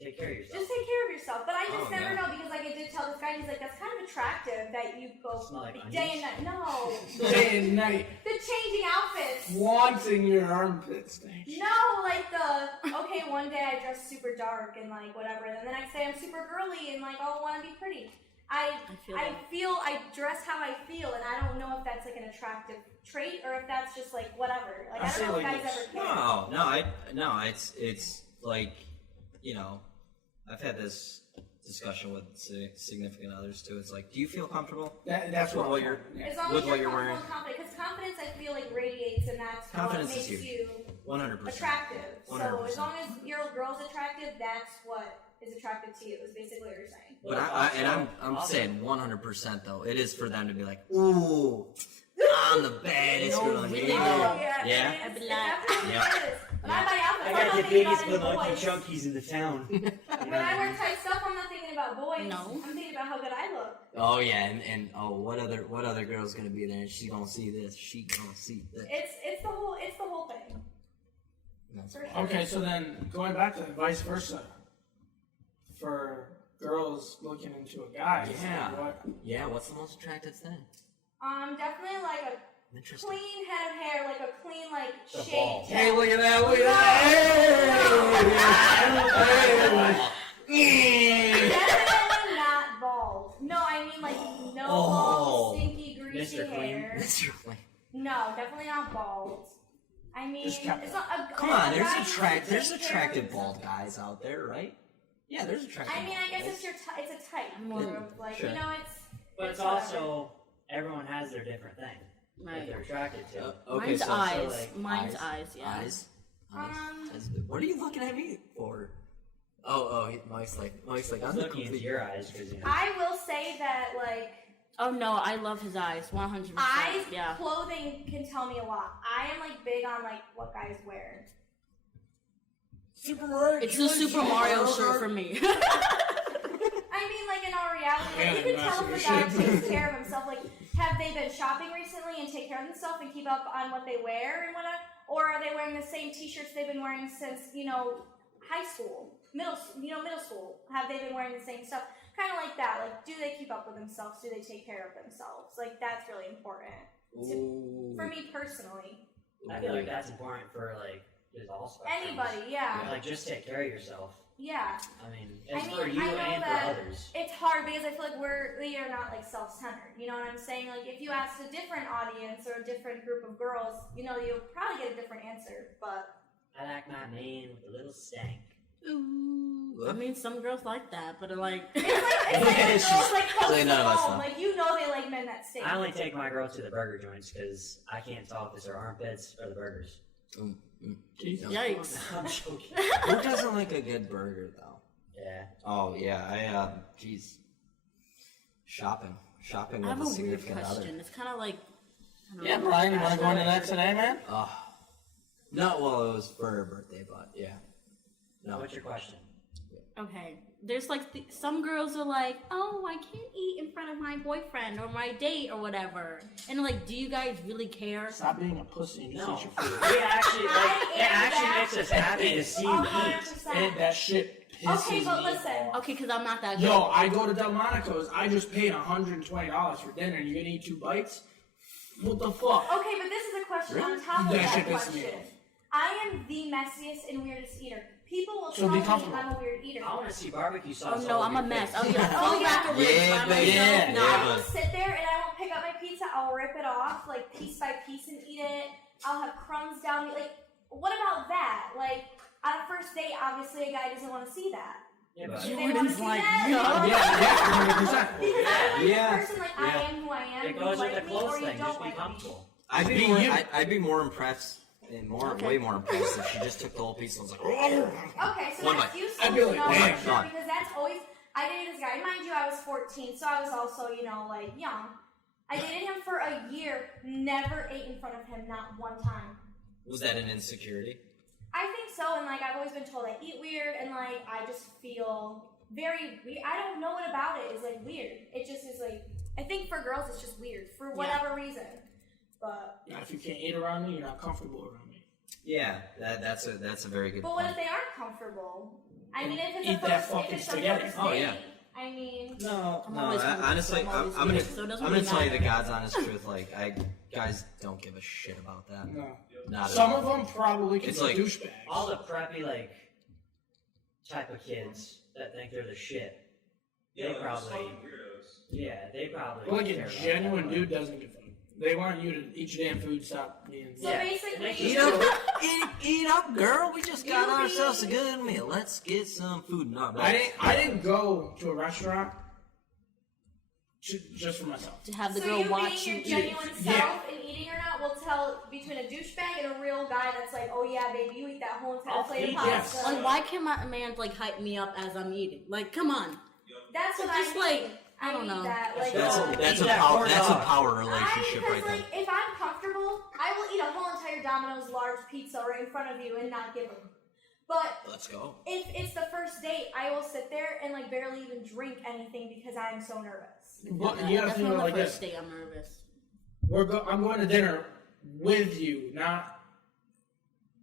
take care of yourself. just take care of yourself. But I just Oh, never yeah. know because I did tell this guy, he's like, that's kind of attractive that you go Smell like day and onions? night. No, Day and night, the changing outfits. wanting your armpits. No, okay, one day I dress super dark and whatever, and then the next day I'm super girly and I want to be pretty. I dress how I feel, and I don't know if that's an attractive trait or if that's just whatever. I don't know if guys ever care. No. It's I've had this discussion with significant others too. It's do you feel comfortable? That's With what what you're- yeah. As long with as what you're you're wearing. comfortable and confident, because confidence I feel radiates, and that's what Confidence is makes huge. you 100%. attractive. So 100%. as long as your girl's attractive, that's what is attractive to you. Is basically what you're saying. But I'm Also- saying 100% though. It is for them to be ooh, I'm the baddest girl in really? here. Oh yeah, Yeah? it is. I'd be It like- definitely Yeah. is. But I buy outfits. I gotta not thinking about any boys. chunkies in the town. When I wear tight stuff, I'm not thinking about boys. No. I'm thinking about how good I look. Oh yeah, and what other girl's gonna be there? And she gonna see this. She gonna see this. It's the whole thing. That's For sure. Okay, so then going back to vice versa, for girls looking into a guy, Yeah. what? Yeah, what's the most attractive thing? Definitely like a Interesting. clean head of hair, like a clean like The shaved balls. head. look at that! Look at Definitely not bald. No, I mean like no bald, stinky, greasy Mr. Clean. hair. Mr. Clean. No, definitely not bald. I mean, Just kept it's not a. Come a on, guy needs to take there's care of attractive himself. bald guys out there, right? Yeah, there's attractive. I mean, I bald guess guys. it's a type more of like Sure. you know it's. But it's whatever. also everyone has their different thing that Right. they're attracted to. Okay, Mine's so eyes. like, Mine's eyes. Yeah. Eyes. What are you looking at me for? Oh, Mike's like, I I'm was the looking into complete. your eyes because you know. I will say that like Oh no, I love his eyes. 100%. eyes, Yeah. clothing can tell me a lot. I am like big on like what guys wear. Super Mario. It's the Super Mario shirt for me. I mean, like in all reality, like, you can tell if a guy takes care of himself. Like, have they been shopping recently and take care of themselves and keep up on what they wear and whatnot? Or are they wearing the same T-shirts they've been wearing since high school, middle school? Have they been wearing the same stuff? Kind of like that. Like, do they keep up with themselves? Do they take care of themselves? Like, that's really important for me personally. I feel like that's important for like just all spectrums. Anybody, yeah. Like just take care of yourself. Yeah. I mean, it's for you I know and that for others. it's hard because I feel like we are not like self-centered. You know what I'm saying? Like if you asked a different audience or a different group of girls, you'll probably get a different answer. But I like my man with a little stank. Ooh. I mean, some girls like that, but like. it's like girls like close Say to none of us home. know. Like they like men that stink. I only take my girl to the burger joints because I can't tell if it's their armpits or the burgers. Jesus. Yikes. I'm joking. Who doesn't like a good burger though? Yeah. Oh yeah, jeez. Shopping I have with a a weird significant other. question. It's kind of like. I don't Yeah, know. Brian, you want to go into that today, man? No, well, it was for her birthday, but yeah. No. What's your question? Okay. There's like some girls are like, oh, I can't eat in front of my boyfriend or my date or whatever. And like, do you guys really care? Stop being a pussy and just No. eat your food. It actually, it actually that. makes us happy to see you eat. 100%. That shit pisses Okay, but me listen. off. Okay, because I'm not that good. Yo, I go to Delmonico's. I just paid $120 for dinner. You're gonna eat 2 bites? What the fuck? Okay, but this is a question on top of That that shit pisses me question. off. I am the messiest and weirdest eater. People will So tell be me comfortable. I'm a weird eater. I want to see barbecue Oh sauce. no, all I'm over a your mess. face. Oh yeah, Oh, full yeah. rack of ribs Yeah, by but myself. yeah, No. I will sit there and I won't pick up my pizza. I'll rip it off like piece by piece and eat it. I'll have crumbs down me. Like, what about that? Like, on a first date, obviously a guy doesn't want to see that. Yeah, but They Jordan's want to see like, that. no. They Yeah, want to- 100%. Because I'm the Yeah. person like I am who I am. it you goes with like the me clothes or you thing. don't Just be like me. comfortable. I'd be more impressed and Okay. way more impressed if she just took the whole piece and was like, oh. Okay, so One that's bite. useful I'd be to like, know damn, for sure, done. because that's always. I dated this guy. Mind you, I was 14, so I was also, like young. I dated him for a year. Never ate in front of him, not one time. Was that an insecurity? I think so, and like I've always been told I eat weird, and like I just feel very weird. I don't know what about it is like weird. It just is like I think for girls it's just weird for whatever reason. But Now, if you can't eat around me, you're not comfortable around me. Yeah, that's a very good but point. what if they aren't comfortable? I mean, if it's Eat a that first, fucking if it's a spaghetti. first Oh, date, yeah. I mean, No, I'm always hungry, honestly, so I'm always I'm gonna, hungry, so it doesn't I'm gonna really tell you the matter. God's honest truth. Like, guys don't give a shit about that. No. Not Some at of all. them probably can It's be like- douchebags. All the preppy like type of kids that think they're the shit. Yeah, They they're just probably, fucking weirdos. yeah, they probably. But like care a about genuine that. dude doesn't give a fuck. They want you to eat your damn food, stop being. so Yeah. basically, Eat Eat up, girl. We just got You ourselves a be- good meal. Let's get some food. No, I didn't go to a restaurant just for myself. To have the so girl you watch being you your eat. genuine Yeah. self and eating or not will tell between a douchebag and a real guy that's like, oh yeah, baby, you eat that whole entire I'll plate of feed pasta. you. Like, why can't my man like hype me up as I'm eating? Like, come on. That's what Just I like, mean. I don't need know. that. Like, That's Eat that corn a dog. power relationship because right there. like if I'm comfortable, I will eat a whole entire Domino's large pizza right in front of you and not give a. But Let's go. if it's the first date, I will sit there and like barely even drink anything because I'm so nervous. But you gotta That's think on of it the like first this. day I'm nervous. I'm going to dinner with you, not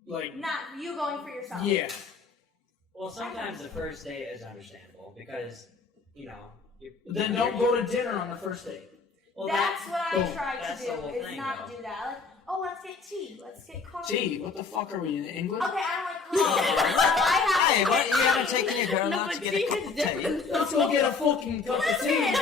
like Not you going for yourself. yeah. Well, sometimes the first date is understandable because, you know. Then don't go to dinner on the first date. Well, That's what I Boom. try that's to the do, whole is thing, not though. do that. Like, oh, let's get tea, let's get coffee. Tea? What the fuck are we in England? Okay, I don't like coffee. Hey, but you gotta take your girl No, out to but get a tea cup is of tea. different. Let's go get a fucking cup of tea.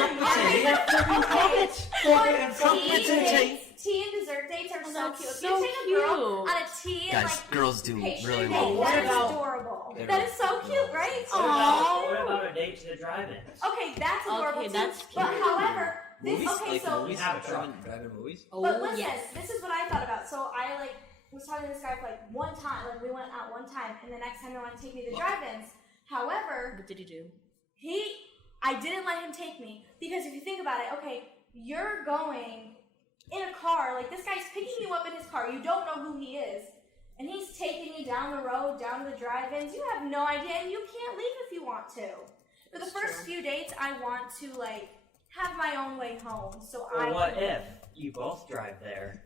Tea and dessert dates are so that's cute. If so you take a girl cute. on a tea and Guys, like girls do pastry really date, well. that is What about- adorable. They're That is so cute, right? What about a date to the drive-in? Okay, that's adorable Okay, too. that's But cute. however, this Movies? okay, Like so movies? have a truck. Driving movies? Oh, but listen, yes. this is what I thought about. So I like was talking to this guy for like one time, like we went out one time, and the next time they wanted to take me to drive-ins. However, What did you do? I didn't let him take me because if you think about it, okay, you're going in a car, like this guy's picking you up in his car, you don't know who he is, and he's taking you down the road, down to the drive-ins, you have no idea, and you can't leave if you want to. For the first few dates, I want to like have my own way home, so Or what can. if you both drive there,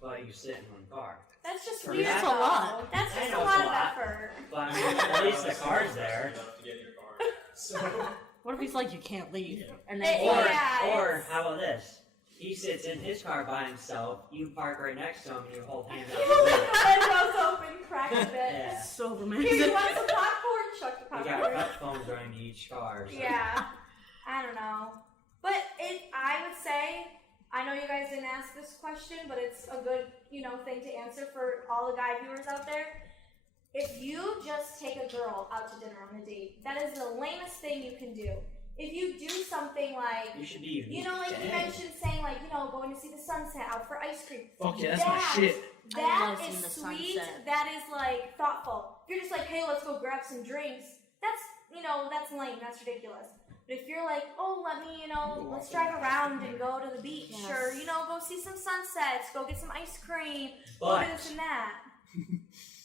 but you sit in one car? That's just For weird. that- That's a lot. That's I just know a it's lot a of lot. effort. But I mean, at least the car's there. Enough to get in your car. So What if he's like, you can't leave? And It- then Or, Yeah, or it's- how about this? He sits in his car by himself, you park right next to him, and you hold hands You out hold the the window. windows open, crack a bit. Yeah. so Here, you romantic. want some popcorn? Chuck the We popcorn. got touch phones running to each car. So. Yeah, I don't know. But I would say, I know you guys didn't ask this question, but it's a good, thing to answer for all the guy viewers out there. If you just take a girl out to dinner on a date, that is the lamest thing you can do. If you do something like, You should be unique. like you mentioned, saying like, going to see the sunset, out for ice cream. Fuck yeah, that's my shit. I That love seeing is the sweet. sunset. That is like thoughtful. If you're just like, hey, let's go grab some drinks. That's that's lame. That's ridiculous. But if you're like, oh, let me, let's drive around and go to the beach, Yes. or go see some sunsets, go get some ice cream, go But do this and that.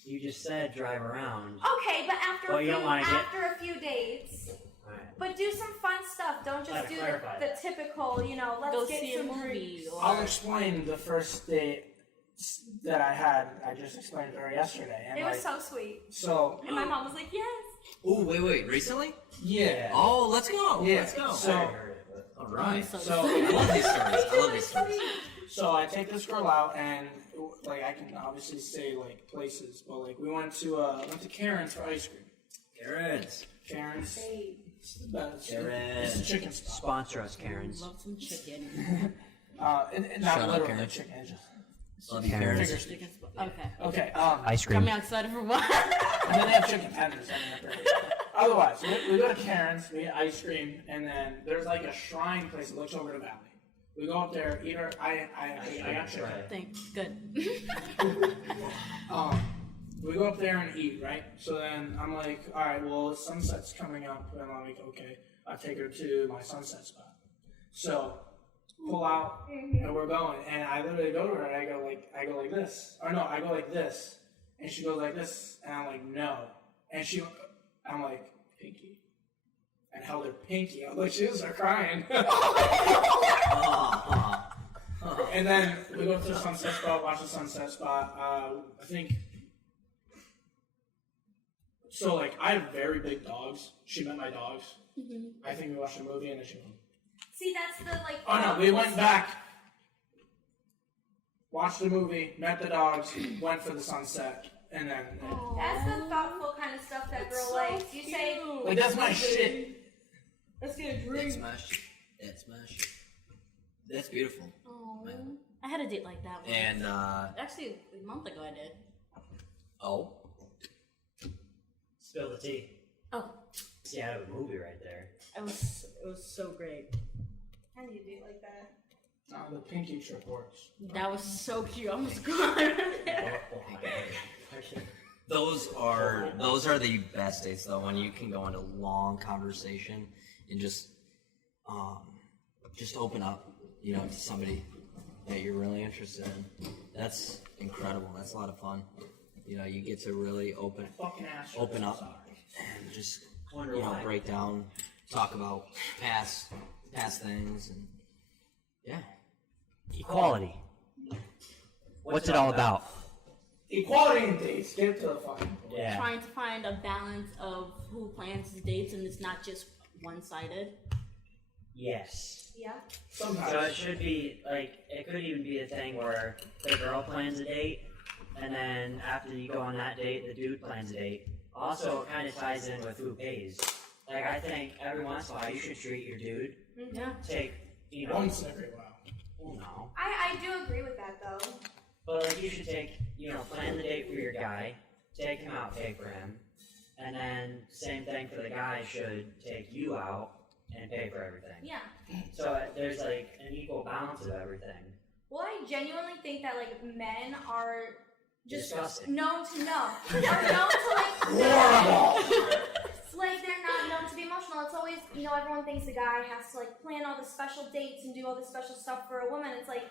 you just said drive around. Okay, but after Well, you don't wanna after a few dates. Alright. But do some fun stuff. Don't just Gotta do clarify the typical, let's Go get see a some movie. drinks. Or... I'll explain the first date that I had. I just explained to her yesterday. And It was so sweet. so And my mom was like, yes. Oh, wait, recently? yeah. Oh, let's go. Yeah. Let's go. So- I heard it, but- All right. So I love these stories. I love these stories. So I take this girl out, and like I can obviously say like places, but like we went to Karen's for ice cream. Karen's. Karen's. Hey. It's Karen's. a chicken spot. Sponsor us, Karens. Love some chicken. And not Shut up, literally Karen. a chicken. It's just Love you, Karen's. Karen's. figure Chicken spot. Okay. Okay. Ice Got me excited for what? And then they have chicken tenders. Otherwise, we go to Karen's, we get ice cream, and then there's like a shrine place that looks over the valley. We go up there, eat our. I got chicken. Right. Thanks. Good. We go up there and eat, right? So then I'm like, all right, well, sunset's coming up, and I'm like, okay, I'll take her to my sunset spot. So pull out, and we're going, and I literally go to her, and I go like this, or no, I go like this, and she goes like this, and I'm like, no, and I'm like, pinky, and held her pinky. I was like, she was start crying. And then we go to the sunset spot, watch the sunset spot. I think. So, like, I have very big dogs. She met my dogs. I think we watched a movie and then she went. See, that's the like. Oh, no, we went back, watched the movie, met the dogs, went for the sunset, and then. That's the thoughtful kind of stuff that girl likes. You say, Like, that's my shit. let's get a That's drink. my shit. That's my shit. That's beautiful. Oh, I had a date like that once. And, Actually, a month ago I did. oh. Spill the tea. Oh, See, I have a movie right there. it was so great. How do you do it like that? The pinky trick works. That was so cute. I almost cried. Those are the best dates though, when you can go into long conversation and just open up, to somebody that you're really interested in. That's incredible. That's a lot of fun. you get to really Fucking ass. open up Sorry. and just Wonder why. break down, talk about past things, and yeah. Equality. What's it all about? Equality in dates. Get to the fucking point. Yeah. Trying to find a balance of who plans his dates and it's not just one-sided. Yes. Yeah. Sometimes. So it should be like it could even be a thing where the girl plans a date, and then after you go on that date, the dude plans a date. Also, it kind of ties in with who pays. Like I think every once in a while you should treat your dude. Yeah. Take Once in every while. well, no, I do agree with that though. but like you should take plan the date for your guy, take him out, pay for him, and then same thing for the guy should take you out and pay for everything. Yeah. So there's like an equal balance of everything. Well, I genuinely think that like men are just Disgusting. known to know, are known to like Horrible. like they're not known to be emotional. It's always everyone thinks the guy has to like plan all the special dates and do all the special stuff for a woman. It's like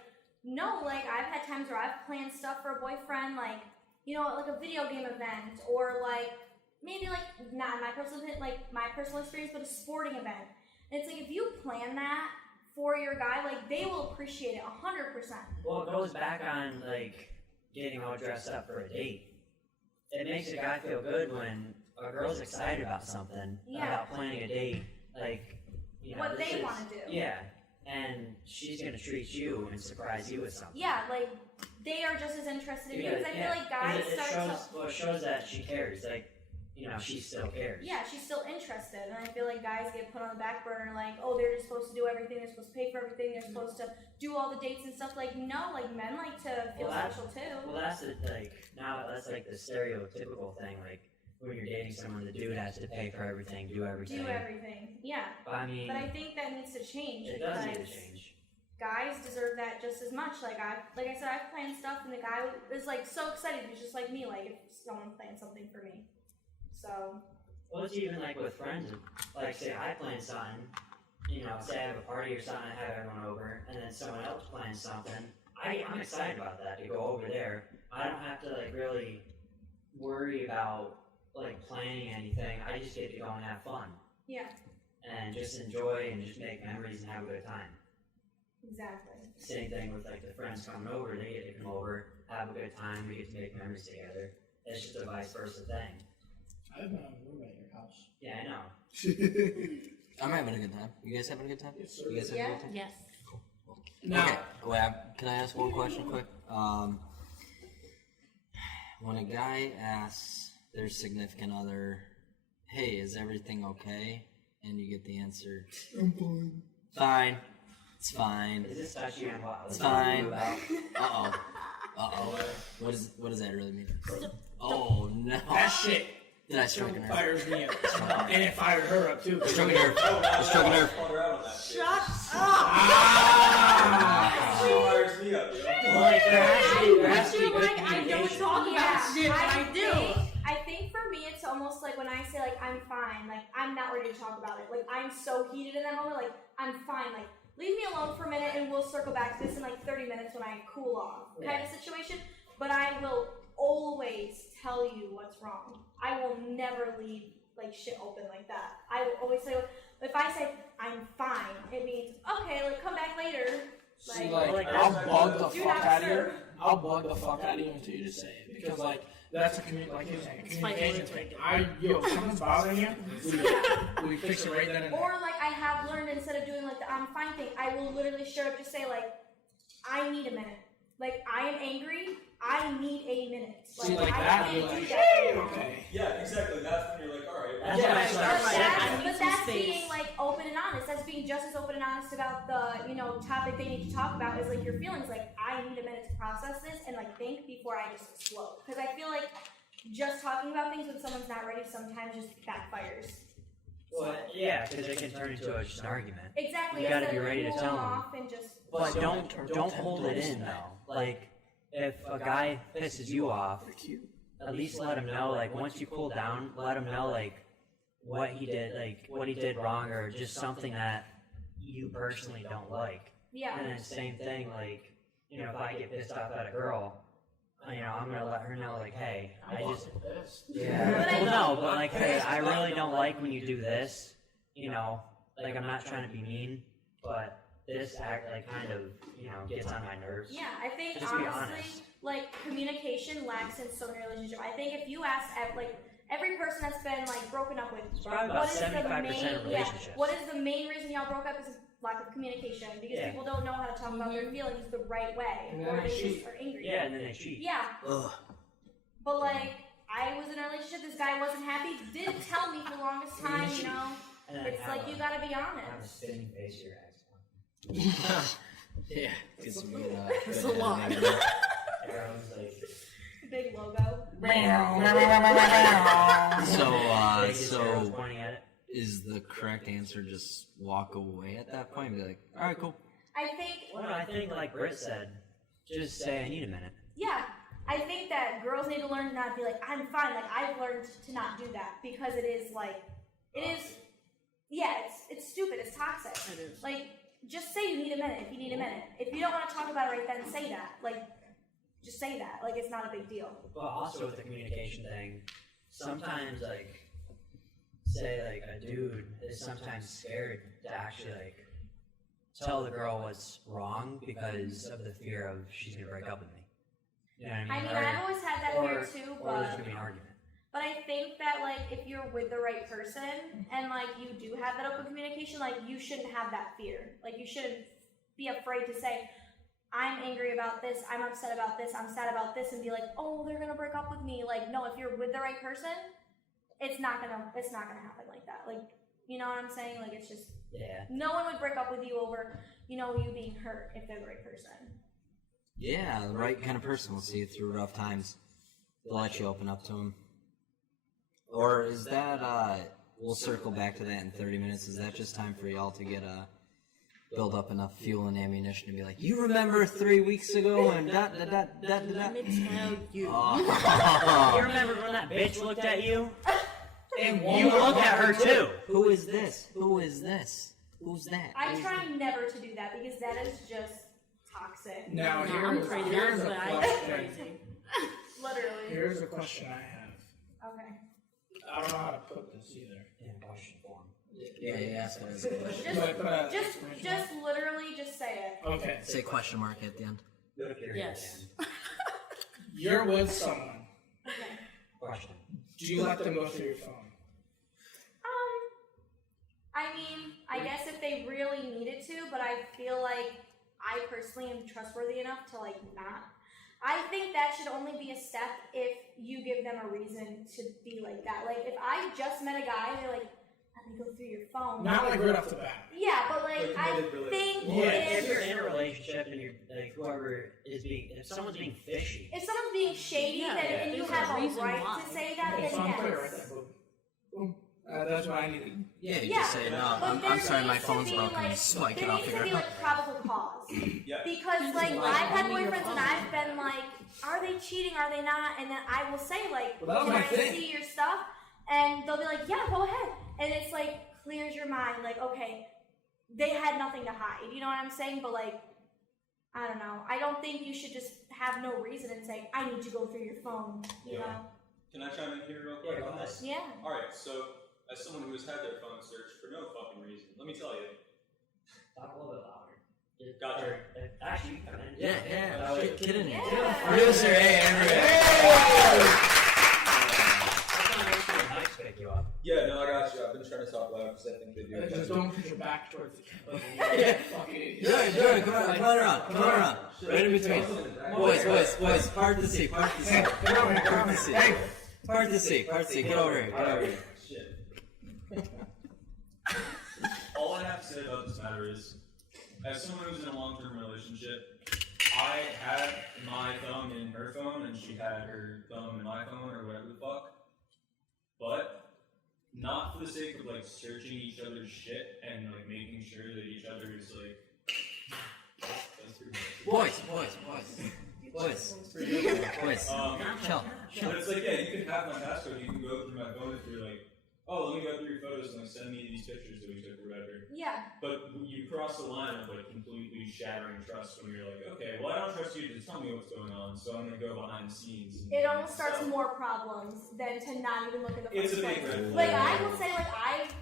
no, like I've had times where I've planned stuff for a boyfriend, like like a video game event or like maybe like not my personal experience, but a sporting event. And it's like if you plan that for your guy, like they will appreciate it 100%. Well, it goes back on like getting all dressed up for a date. It makes a guy feel good when a girl's excited about something, Yeah. about planning a date, like What this they is- wanna do. Yeah, and she's gonna treat you and surprise you with something. Yeah, like they are just as interested in you because I feel like guys it start shows, to. well, it shows that she cares. Like she still cares. Yeah, she's still interested, and I feel like guys get put on the back burner, like, oh, they're just supposed to do everything, they're supposed to pay for everything, they're supposed to do all the dates and stuff. Like, no, like men like to feel Well, special too. Well, that's that's like the stereotypical thing. Like when you're dating someone, the dude has to pay for everything, do everything. Do everything, yeah. But I mean, But I think that needs to change it does because need to change. guys deserve that just as much. Like I said, I've planned stuff, and the guy is like so excited. He's just like me. Like if someone planned something for me, so. Well, it's even like with friends. Like, say I plan something, say I have a party or something, I have everyone over, and then someone else plans something. I'm excited about that to go over there. I don't have to like really worry about like planning anything. I just get to go and have fun Yeah, and just enjoy and just make memories and have a good time. exactly. Same thing with like the friends coming over. They get to come over, have a good time. We get to make memories together. It's just a vice versa thing. I've been on a roommate at your house. Yeah, I know. I'm having a good time. You guys having a good time? Yes, sir. You guys having a Yeah. good time? Yes. Now, Okay. Wait, can I ask one question quick? When a guy asks their significant other, "Hey, is everything okay?" and you get the answer, "I'm fine." Fine. It's fine. Is this touchy on what? It's fine. Uh-oh. What does that really mean? Oh no. that shit Did I strike a nerve? fires me up. And it fired her up too. Struck a nerve. Struck a nerve. Called her out on that shit. Shut Ah! She fires me up, yo. Like, there has to be good I don't communication. talk about shit, but I do. I think for me, it's almost like when I say like I'm fine, like I'm not ready to talk about it. Like I'm so heated in that moment, like I'm fine. Like leave me alone for a minute, and we'll circle back to this in like 30 minutes when I cool off, kind of situation. But I will always tell you what's wrong. I will never leave like shit open like that. I will always say, if I say I'm fine, it means okay. Like come back later. See, Like, like, I'll bug the Do fuck not out of you. serve. I'll bug the fuck out of you until you just say it. Because, like, that's a like you're saying, It's like communication really thing. If something's bothering you, we fix it right then and there. Or like I have learned, instead of doing like the I'm fine thing, I will literally straight up just say like, I need a minute. Like I am angry. I need a minute. See, like I that, can't you're do like, that. hey, okay. Yeah, exactly. That's when you're like, all right. That's Yeah, when I that's start what saying, I need But some that's space. being like open and honest. That's being just as open and honest about the topic they need to talk about is like your feelings. Like I need a minute to process this and like think before I just explode. Because I feel like just talking about things when someone's not ready sometimes just backfires. Well, yeah, because it can turn into just an argument. Exactly. You gotta instead be of ready to cooling tell 'em. off and just. But don't hold it in though. Like if a guy pisses you off, at least let him know. Like once you cool down, let him know like what he did wrong, or just something that you personally don't like. Yeah. And then same thing, like if I get pissed off at a girl, I'm gonna let her know, like, hey, I just, This. yeah, well, no, but like, hey, I really don't like when you do this, like, I'm not trying to be mean, but this act, like, kind of, gets on my nerves. Yeah, I think Just be honestly, honest. like communication lacks in so many relationships. I think if you ask every person that's been like broken up with, Probably about 75% of relationships. what is the main reason y'all broke up is lack of communication because Yeah. people don't know how to talk about their feelings the right way, And or then they they just cheat. are angry. Yeah, and then they cheat. Yeah, Ugh. but like I was in a relationship, this guy wasn't happy, didn't tell me for the longest time. And then It's have like a- you gotta be have a honest. spinning face your ex. Yeah. Get some good, It's good a lot. editing. Everyone's like, Big logo. So pointing at it. is the correct answer just walk away at that point and be like, all right, cool. I think Well, no, I think, like Britt said, just say, I need a minute. Yeah, I think that girls need to learn to not be like, I'm fine. Like, I've learned to not do that because it is like, it's stupid. It's toxic. It is. Like, just say you need a minute if you need a minute. If you don't want to talk about it right then, say that. Like, just say that. Like, it's not a big deal. But also with the communication thing, sometimes, like, say, like, a dude is sometimes scared to actually, like, tell the girl what's wrong because of the fear of she's gonna break up with me. You know what I mean? I've always had that fear too, or there's but gonna be an argument. I think that, like, if you're with the right person and, like, you do have that open communication, like, you shouldn't have that fear. Like, you shouldn't be afraid to say, I'm angry about this, I'm upset about this, I'm sad about this, and be like, oh, they're gonna break up with me. Like, no, if you're with the right person, it's not gonna happen like that. Like, you know what I'm saying? Like, it's just, Yeah. no one would break up with you over, you being hurt if they're the right person. Yeah, the right kind of person will see you through rough times. They'll let you open up to them. Or is that, we'll circle back to that in 30 minutes. Is that just time for y'all to get, build up enough fuel and ammunition to be like, you remember 3 weeks ago and Let me tell you. Oh. You remember when that bitch looked at you? And you looked at her too. Who is this? Who is this? Who's that? I try never to do that because that is just toxic. Now No, I'm here's, crazy. here's That's a what I am question. crazy. Literally. Here's a question I have. Okay. I don't know how to put this either. In question form. Yeah, yeah, ask it as a question. Just literally just say it. Okay. Say question mark at the end. Yes. You're with someone. Okay. Question. Do you let them go through your phone? I mean, I guess if they really needed to, but I feel like I personally am trustworthy enough to like not. I think that should only be a step if you give them a reason to be like that. Like if I just met a guy and they're like, let me go through your phone. Not like right off the bat. Yeah, but like Like I committed relationship. think Yeah. If you're in a relationship and you're like whoever is being, if someone's being fishy, if someone's being shady Yeah, and you there's a have a reason right why. to say that, Okay, then so I'm clear right yes. there. Boom. That's what I needed. Yeah, you Yeah, just say, no, But I'm there sorry, my needs to phone's be, broken. like, Just like it there off needs the to be ground. like probable cause. Yeah. Because like Like, I've had give me your boyfriends and phone. I've been like, are they cheating? Are they not? And then I will say like, Well, that was can my I thing. see your stuff? And they'll be like, yeah, go ahead. And it's like clears your mind. Like, okay, they had nothing to hide. You know what I'm saying? But like, I don't know. I don't think you should just have no reason and say, I need to go through your phone. You Yeah. know? Can I chime in here real quick on this? Yeah. Alright, so as someone who has had their phone searched for no fucking reason, let me tell you. talk a little bit louder. Gotcha. Or, actually, you can come in. Yeah, get in here. Yeah. Producer, hey, Pick you up. Yeah, no, I got you. I've been trying to talk loud because I think they do. Just don't put your back towards the camera. Yeah. Fucking idiot. Jordan, come on around. Right in between. Boys, part the seat. Part the seat. Get over here. Part the seat. Part the seat. Get over here. Shit. All I have to say about this matter is, as someone who's in a long-term relationship, I had my thumb in her phone and she had her thumb in my phone or whatever the fuck. But not for the sake of like searching each other's shit and like making sure that each other is like. That's pretty Boys. Chill. But it's like, yeah, you can have my passcode, you can go through my phone if you're like oh, let me go through your photos and like send me these pictures that we took or whatever. Yeah. But you cross the line of like completely shattering trust when you're like, okay, well I don't trust you to tell me what's going on, so I'm gonna go behind the scenes. It almost starts more problems than to not even look in the It's first a big place. red Like flag. I will say, like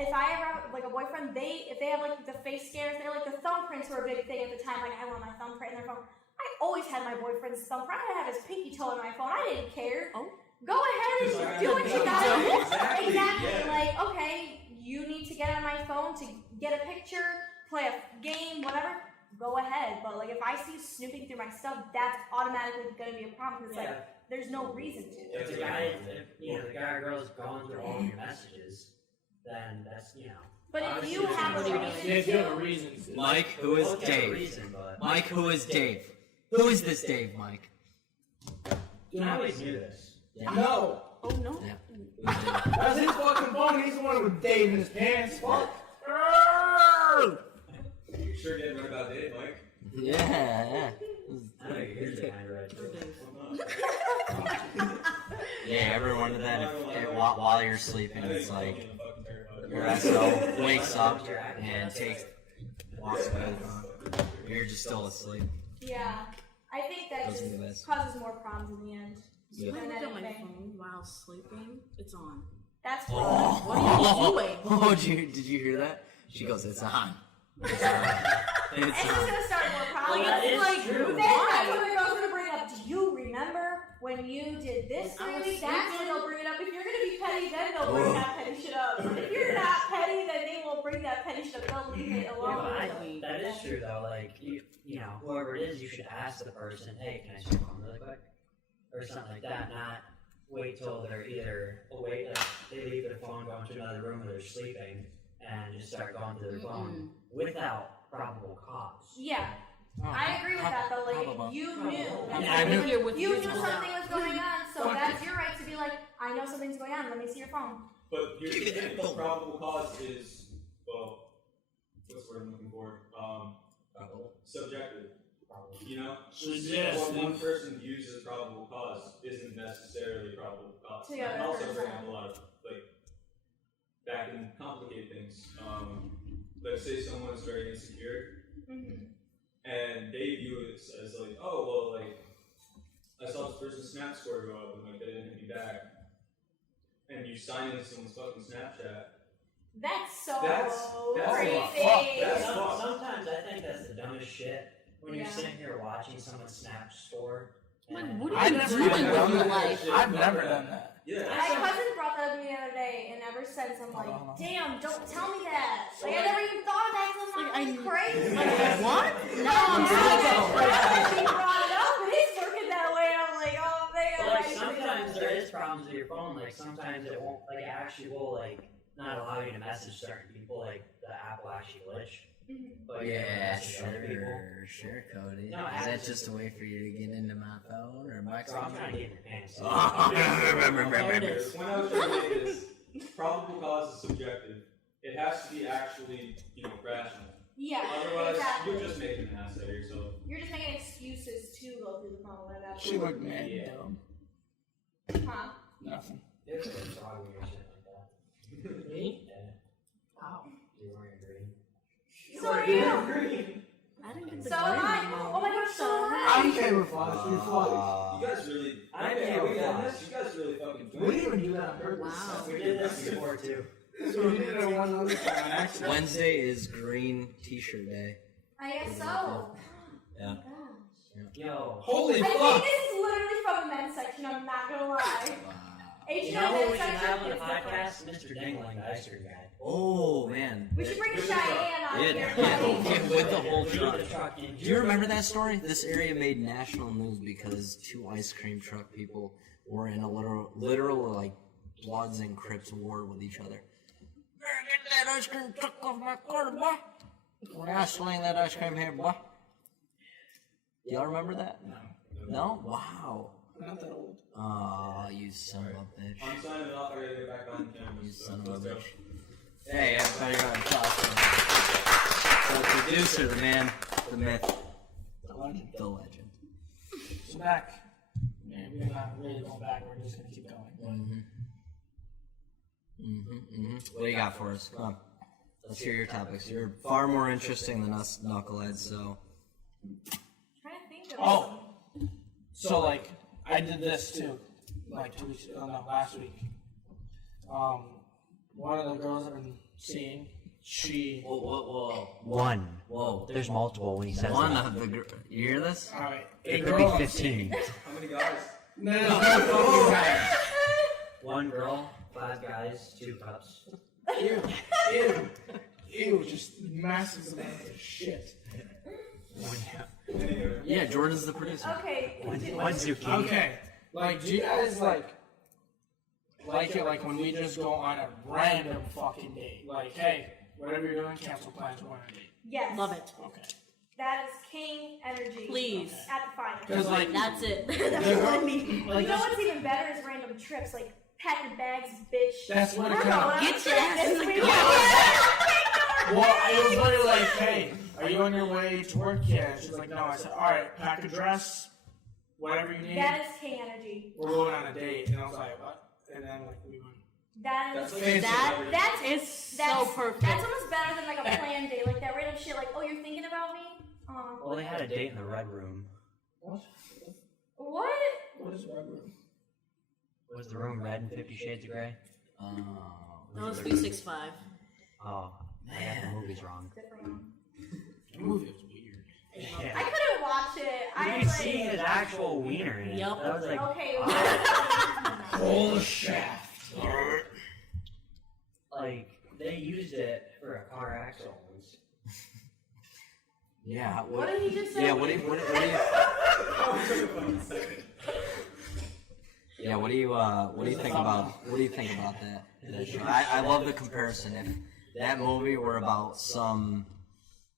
if I ever have like a boyfriend, if they have like the face scanners, they're like the thumbprints were a big thing at the time. Like I want my thumbprint in their phone. I always had my boyfriend's thumbprint. I had his pinky toe in my phone. I didn't care. Oh. Go ahead Just and like do I what you did. gotta do. Exactly, Exactly. yeah. Like, okay, you need to get on my phone to get a picture, play a game, whatever. Go ahead. But like, if I see you snooping through my stuff, that's automatically gonna be a problem because like, there's no reason to. If the guy, the guy or girl is going through all of your messages, then that's, But if obviously you have a there's reason Yeah, if you have a to, reason to. Mike, who is Well, there's a Dave? reason, but Mike, who is Dave? Who is this Dave, Mike? I always knew this. No. Oh no. Yeah. That's his fucking phone. He's the one with Dave in his pants. Fuck. You sure did run about Dave, Mike. Yeah. I know you're the kind of right. Yeah, ever wondered that while you're sleeping, it's like your SO wakes up and walks away. You're just still asleep. yeah, I think that Those are the just best. causes more problems in the end. Yeah. I than looked at my anything. phone while sleeping. It's on. That's Oh, wrong. What are you doing? Oh, did you hear that? She goes, it's on. It's on. It's It's just on. gonna start more problems. That is like, true. Then that's when the girl's gonna bring up, do you remember when you did this I was really? That's when sleeping. they'll bring it up. If you're gonna be petty, then they'll bring that petty shit up. If you're not petty, then they won't bring that petty shit up. They'll leave it alone. That is true though. Like whoever it is, you should ask the person, "Hey, can I see your phone really quick?" or something like that. Not wait till they're either they leave their phone, go into another room, or they're sleeping, and just start going through their phone without probable cause. Yeah, I agree with that though. Like you knew, Yeah, I knew. you knew something was going on, so that's your right to be like, I know something's going on. Let me see your phone. But here's Give the me that thing, the phone. probable cause is, well, what's the word I'm looking for? Subjective. Suggestive. What one person views as probable cause isn't necessarily probable cause. To the other And also person. bring up a lot of, that can complicate things. Let's say someone's very insecure, Mm-hmm. and they view it as like, oh, well, I saw this person's Snap score go up, and they didn't hit me back. And you sign into someone's fucking Snapchat. That's so That's crazy. fuck. That's fuck. Sometimes I think that's the dumbest shit when you're Yeah. sitting here watching someone's Snap score. Like, and- what are I've you never doing done with that. your life? I've never done that. Yeah. My cousin brought that up to me the other day, and ever since I'm like, damn, don't tell me that. Like I never even thought of that. So I'm Like, like, crazy. What? No, I'm Now serious. that she brought it up, and it's working that way. I'm like, oh man. But, like I sometimes there is problems with your phone. Like sometimes it won't. Like it actually will not allow you to message certain people. Like the app will actually glitch. But you can Yeah, message other people. sure, Cody. No, Is that just a way for you to get into my phone or my So I'm trying to get in your pants. There it is. When I was trying to make this, probable cause is subjective. It has to be actually, rational. Yeah, Otherwise, exactly. you're just making an ass out of yourself. You're just making excuses to go through the phone like that. She looked mad Yeah. dumb. Huh? Nothing. It's a dog or shit like that. Me? Yeah. Wow. You weren't green. So are you. I didn't get the So am I. green one. Oh my gosh, so am I. I'm camouflage. You're flush. You guys really. I okay, know. we got this. You guys really fucking. We didn't even do that on purpose. Wow. We did this before too. So we did it one other time on accident. Wednesday is green t-shirt day. I guess so. Yeah. Oh my gosh. Yo. Holy I think fuck! this is literally from the men's section, I'm not gonna lie. You H&M know what we men's should have on section the is different. podcast? Mr. Dangling, the ice cream guy. Oh man. We should bring Cheyenne on here. Yeah, with the whole Leave truck. the truck in. Do you remember that story? This area made national news because two ice cream truck people were in a literal like Bloods and Crips war with each other. Get that ice cream truck off my car, boy! When I sling that ice cream here, boy. Y'all remember that? No? Wow. Not that old. Aw, you son of a bitch. I'm signing off. I gotta get back on the camera. You so son of a let's go. bitch. Hey, everybody got to talk. The producer, the man, the myth, The legend. the legend. So back. Man, we're not really going back. We're just gonna keep going. What do you got for us? Come on. Let's hear your topics. You're far more interesting than us knuckleheads, so. trying to think of Oh, so like I did this too, like 2 weeks ago, no, last week. One of the girls I've been seeing, she. Whoa. One. Whoa. There's multiple when he says One that. of the you hear this? All right, It a could girl be I'm 15. How many guys? No, fucking guys. One girl, 5 guys, 2 cups. Ew, just massive amounts of shit. Yeah, Jordan's the producer. Okay. One zucchini. Okay, like, do you guys like it like when we just go on a random fucking date? Like, hey, whatever you're doing, cancel plans, go on a date. Yes. Love it. Okay. That is king energy. Please. At the finals. Because like, That's it. the girl, You like, know what's even better is random trips, like pack your bags, bitch. that's what it We're kind going of. on a Get your trip ass in this the weekend. car. Well, it was literally like, hey, are you on your way to work yet? She's like, no. I said, all right, pack a dress, whatever you need. That is king energy. We're going on a date, and I was like, what? And then like we went. That That's is like That is so perfect. That's almost better than like a planned date, like that random shit. Like, oh, you're thinking about me? Well, they had a date in the red room. What? What? What is red room? Was the room red in 50 Shades of Grey? That was 365. Oh, I got the movies wrong. Different one. The movie was weird. I couldn't watch it. I You was could see his actual wiener in it. Yep. That was like, okay. Whole shaft. like they used it for a car axle once. Yeah. What did he just say? Yeah. What do you? Yeah. What do you think about? What do you think about that show? I love the comparison. If that movie were about some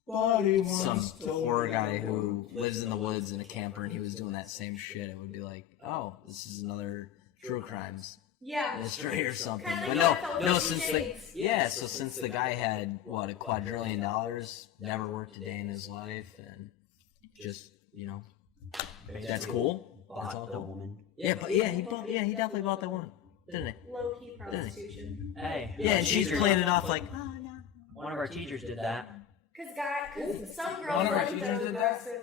poor guy who lives in the woods in a camper and he was doing that same shit, it would be like, oh, this is another true crimes Yeah. mystery or something. Kinda But like that no, with since 50 Shades. so since the guy had what, $2 quadrillion, never worked a day in his life, and just that's cool. That's all Bought the cool. woman. Yeah, but he definitely bought that woman, didn't he? Low key prostitution. Hey. Yeah, and she's playing it off like, oh no. One of our teachers did that. Cause some girls One of our like teachers the did that? aggressive.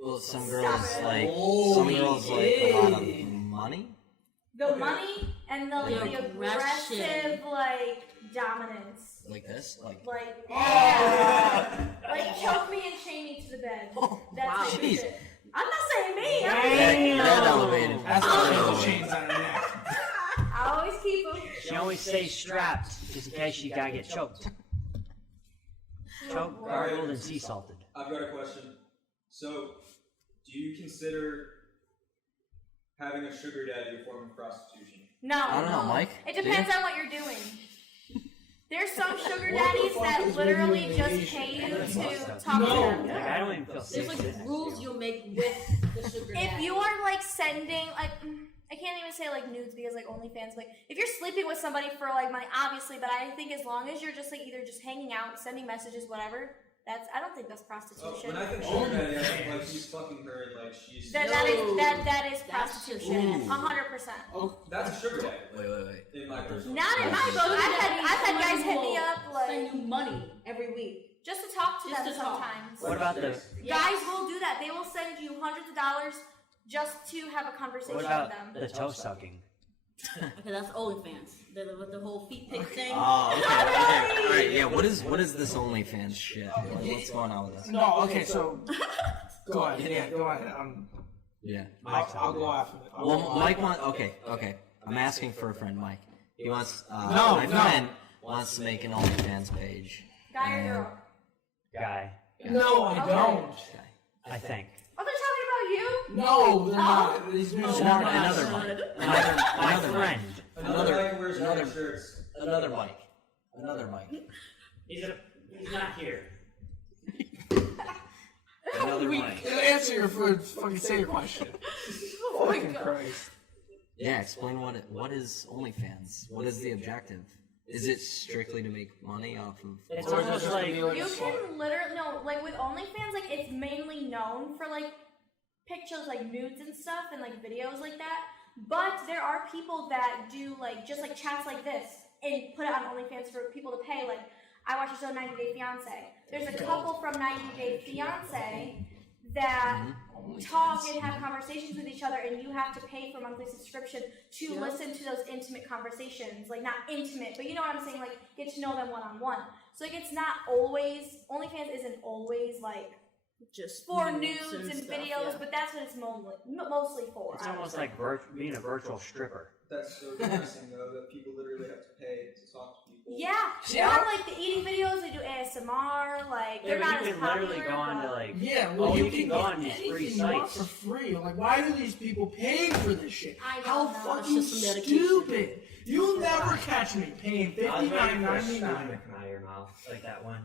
Well, some Stop girls it. like Holy a lot of money. The money and the The aggressive aggression. like dominance. Like this, like. Like yeah. Like choke me and chain me to the bed. That's wow. type of Jeez. shit. I'm not saying me. I'm That elevated. That's the chains on her neck. I always keep them. She always stays strapped just in case you gotta get choked. Choked, gargled, and sea salted. I've got a question. So, do you consider having a sugar daddy a form of prostitution? No. I don't know, Mike. It depends on what you're doing. There's some sugar daddies fuck that is with literally you, just ladies? pay you to talk No. to them. Like, I don't even feel There's safe. like sitting next to rules you. you'll make with the sugar If daddy. you are like sending like I can't even say like nudes because like OnlyFans, like if you're sleeping with somebody for like money, obviously, but I think as long as you're just like either just hanging out, sending messages, whatever, I don't think that's prostitution. When I think sugar daddy, I think like he's fucking her and like she's. that is That's prostitution, just- 100%. That's a sugar daddy. Wait. In my personal. Not in my book. I've had guys hit me up send like you money every week. just to talk to Just them to talk. sometimes. What about the Guys will do that. They will send you hundreds of dollars just to have a conversation what with about them. the toe sucking? Okay, that's OnlyFans. With the whole feet pic thing. Oh, okay. All right. Yeah. What is this OnlyFans shit? Like, what's going on with this? No, okay, so go ahead. Yeah, go ahead. Yeah. I'll go after it. Well, Mike wants. Okay. I'm asking for a friend, Mike. He wants. No, my no. friend wants to make an OnlyFans page. Guy or girl? Guy, No, I don't. I think. Oh, they're talking about you? No, they're not. These dudes are not. Another Mike. My Another Mike. friend. Another guy who wears white shirts. Another Mike. Another Mike. He's not here. Another Mike. Answer your fucking say your question. Fucking Christ. Yeah. Explain what is OnlyFans? What is the objective? Is it strictly to make money off of? It's Or is it almost just gonna like be like You a slut? can literally like with OnlyFans, like it's mainly known for like pictures like nudes and stuff and like videos like that. But there are people that do like just like chats like this and put it on OnlyFans for people to pay. Like I watch the show 90 Day Fiance. There's a couple from 90 Day Fiance that talk and have conversations with each other, and you have to pay for a monthly subscription to listen to those intimate conversations. Like not intimate, but you know what I'm saying, like get to know them one-on-one. So like it's not always, OnlyFans isn't always like Just for nudes and stuff, videos, yeah. but that's what it's mostly for. It's almost like being a virtual stripper. That's so depressing though, that people literally have to pay to talk to people. Yeah, Yeah. or like the eating videos, they do ASMR, like they're not as you can popular. literally go on to like Yeah, well, you can go get on these free anything you want sites. for free. Like, why do these people pay for this shit? I don't How know. fucking It's just some dedication. stupid! You'll never catch me paying I was waiting for a $59.99. spoon to come out of your mouth, like that one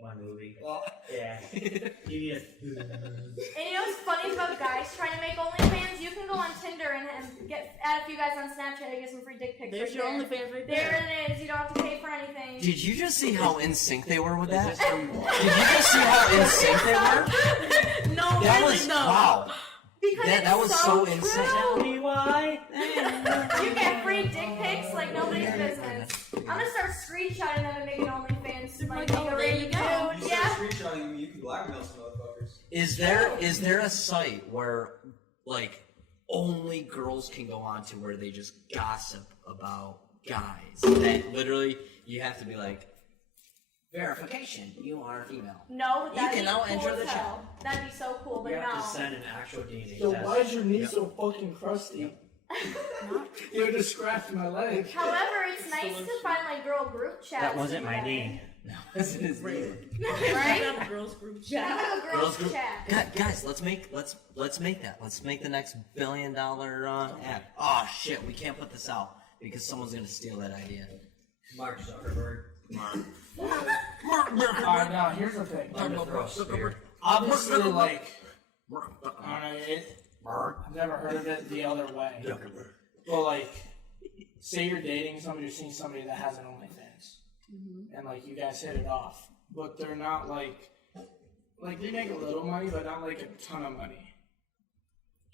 one movie. Well, Yeah. You just And you know what's funny about guys trying to make OnlyFans? You can go on Tinder and add a few guys on Snapchat and get some free dick pics. There's right your there. OnlyFans right There there. it is. You don't have to pay for anything. Did you just see how in sync they were with is that? this from Did you just see how in sync they were? No, That really, was no. wow. Because That it's was so true. insane. Tell me why? You get free dick pics like nobody's business. I'm gonna start screenshotting them and making OnlyFans. Like, Oh, there you go. dude. you Yeah. start screenshotting me, you can blackmail some motherfuckers. Is there a site where like only girls can go on to where they just gossip about guys? That literally you have to be like verification, you are a female. No, but that'd can be now cool enter as the hell. That'd be so cool, but You have no. to send an actual DNA So test. why is your knee so fucking crusty? You just scratched my leg. However, it's nice to find like girl group chats. That wasn't my together. knee. No, that's his name. Right? Have a girls group You chat. have a girls group chat. Guys, let's make that. Let's make the next $1 billion app. Oh shit, we can't put this out because someone's gonna steal that idea. Mark Zuckerberg. Alright, now here's the thing. I'm gonna throw a spear. Obviously, like, I don't know, I've never heard of it the other way. Well, like, say you're dating somebody, you're seeing somebody that has an OnlyFans, and like you guys hit it off, but they're not like they make a little money, but not like a ton of money.